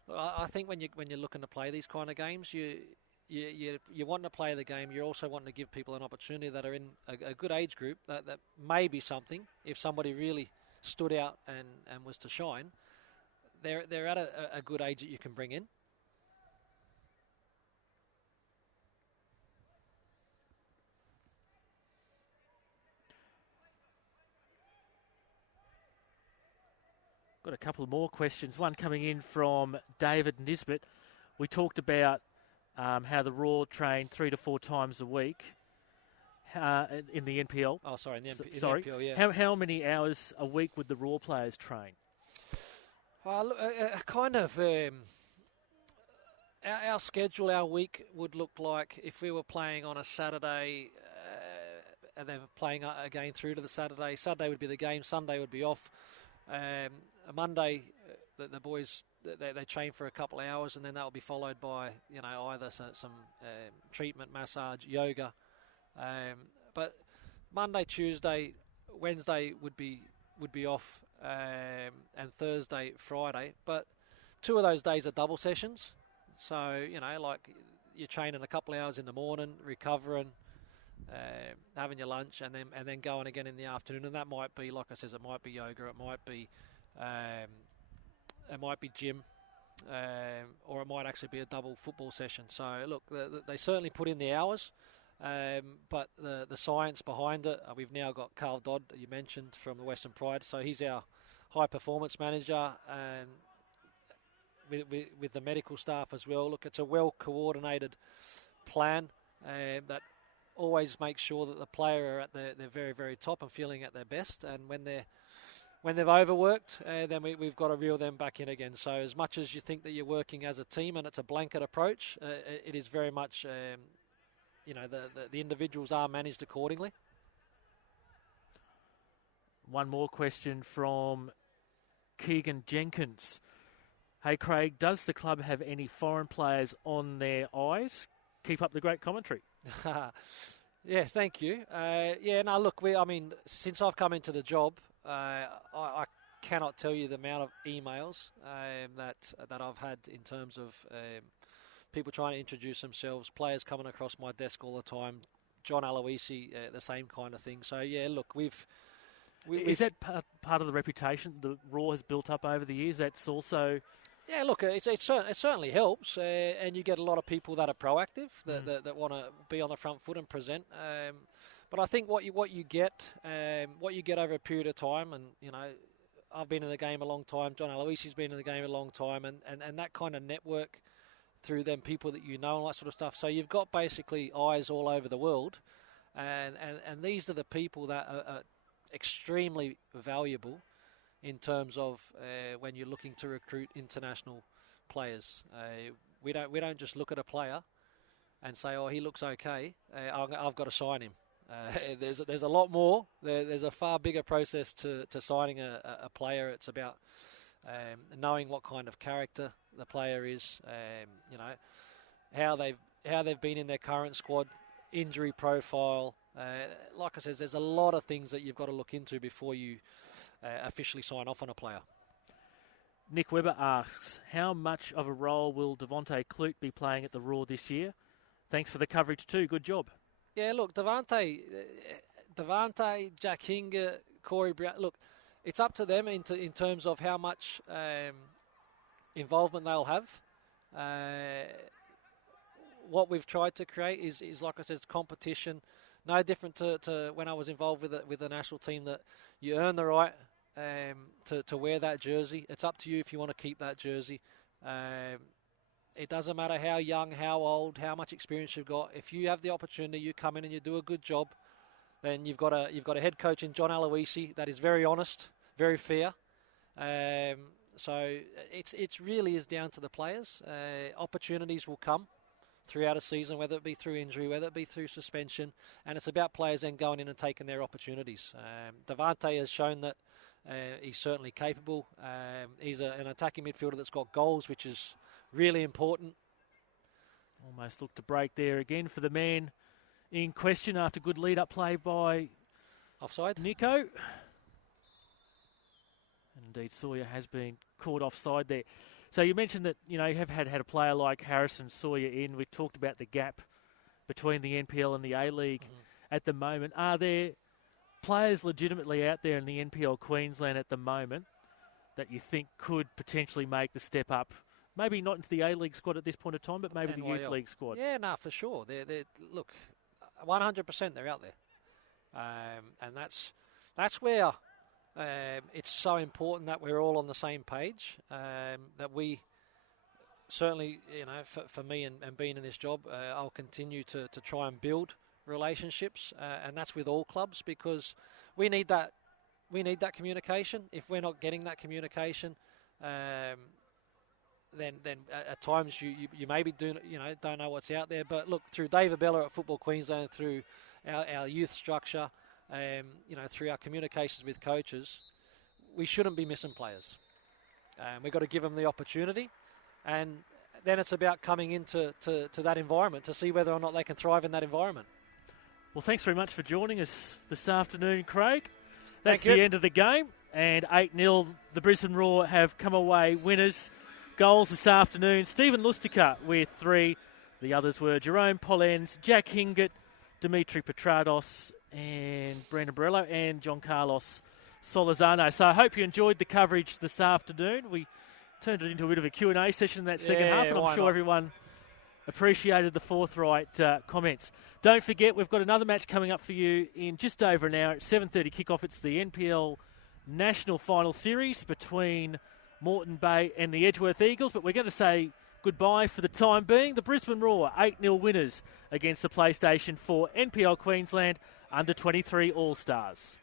look, I think when you're looking to play these kind of games, you want to play the game. You're also wanting to give people an opportunity that are in a good age group that may be something. If somebody really stood out and was to shine, they're at a good age that you can bring in. Got a couple more questions. One coming in from David Nisbet. We talked about how the Raw train 3 to 4 times a week in the NPL. Oh, sorry, in the NPL, yeah. How many hours a week would the Raw players train? Look, kind of our schedule, our week would look like if we were playing on a Saturday and then playing again through to the Saturday. Saturday would be the game, Sunday would be off. A Monday, the boys they train for a couple of hours, and then that will be followed by either some treatment, massage, yoga. But Monday, Tuesday, Wednesday would be off, and Thursday, Friday. But 2 of those days are double sessions, so like you're training a couple of hours in the morning, recovering, having your lunch, and then going again in the afternoon. And that might be, like I said, it might be yoga, it might be gym, or it might actually be a double football session. So look, they certainly put in the hours, but the science behind it, we've now got Carl Dodd, you mentioned, from the Western Pride. So he's our high performance manager, and with the medical staff as well. Look, it's a well coordinated plan that always makes sure that the player are at their very, very top and feeling at their best. And when they've overworked, then we've got to reel them back in again. So as much as you think that you're working as a team and it's a blanket approach, it is very much, the individuals are managed accordingly. One more question from Keegan Jenkins. Hey, Craig, does the club have any foreign players on their eyes? Keep up the great commentary. Yeah, thank you. No, look, since I've come into the job, I cannot tell you the amount of emails that I've had in terms of people trying to introduce themselves, players coming across my desk all the time. John Aloisi, the same kind of thing. So, yeah, look, Is that part of the reputation the Raw has built up over the years? That's also... Yeah, look, it certainly helps, and you get a lot of people that are proactive, that want to be on the front foot and present. But I think what you get over a period of time, and I've been in the game a long time. John Aloisi's been in the game a long time, and that kind of network through them people that you know and all that sort of stuff. So you've got basically eyes all over the world, and these are the people that are extremely valuable in terms of when you're looking to recruit international players. We don't just look at a player and say, oh, he looks okay, I've got to sign him. There's a lot more. There's a far bigger process to signing a player. It's about knowing what kind of character the player is, how they've been in their current squad, injury profile. Like I said, there's a lot of things that you've got to look into before you officially sign off on a player. Nick Webber asks, how much of a role will Devontae Clute be playing at the Raw this year? Thanks for the coverage too. Good job. Yeah, look, Devontae, Jack Hinger, Corey Brown. Look, it's up to them in terms of how much involvement they'll have. What we've tried to create is like I said, it's competition. No different to when I was involved with the national team, that you earn the right to wear that jersey. It's up to you if you want to keep that jersey. It doesn't matter how young, how old, how much experience you've got. If you have the opportunity, you come in and you do a good job, then you've got a head coach in John Aloisi that is very honest, very fair. So it's really is down to the players. Opportunities will come throughout a season, whether it be through injury, whether it be through suspension, and it's about players then going in and taking their opportunities. Devontae has shown that he's certainly capable. He's an attacking midfielder that's got goals, which is really important. Almost looked to break there again for the man in question after good lead-up play by offside Nico. And indeed, Sawyer has been caught offside there. So you mentioned that, you have had a player like Harrison Sawyer in. We've talked about the gap between the NPL and the A-League at the moment. Are there players legitimately out there in the NPL Queensland at the moment that you think could potentially make the step up? Maybe not into the A-League squad at this point of time, but maybe the Youth League squad. Yeah, for sure. Look, 100% they're out there. And that's where... it's so important that we're all on the same page, that we certainly, for me and being in this job, I'll continue to try and build relationships, and that's with all clubs, because we need that communication. If we're not getting that communication, then at times you maybe don't know what's out there. But look, through David Bella at Football Queensland, through our youth structure, through our communications with coaches, we shouldn't be missing players. We've got to give them the opportunity, and then it's about coming into that environment to see whether or not they can thrive in that environment. Well, thanks very much for joining us this afternoon, Craig. That's the end of the game, and 8-0, the Brisbane Roar have come away winners. Goals this afternoon, Stephen Lustica with 3. The others were Jerome Pollens, Jack Hingett, Dimitri Petrados, and Brandon Borello, and John Carlos Solazano. So I hope you enjoyed the coverage this afternoon. We turned it into a bit of a Q&A session in that second half, and I'm sure everyone appreciated the forthright comments. Don't forget, we've got another match coming up for you in just over an hour at 7:30 kickoff. It's the NPL National Final Series between Moreton Bay and the Edgeworth Eagles, but we're going to say goodbye for the time being. The Brisbane Roar 8-0 winners against the PlayStation 4 NPL Queensland Under-23 All-Stars.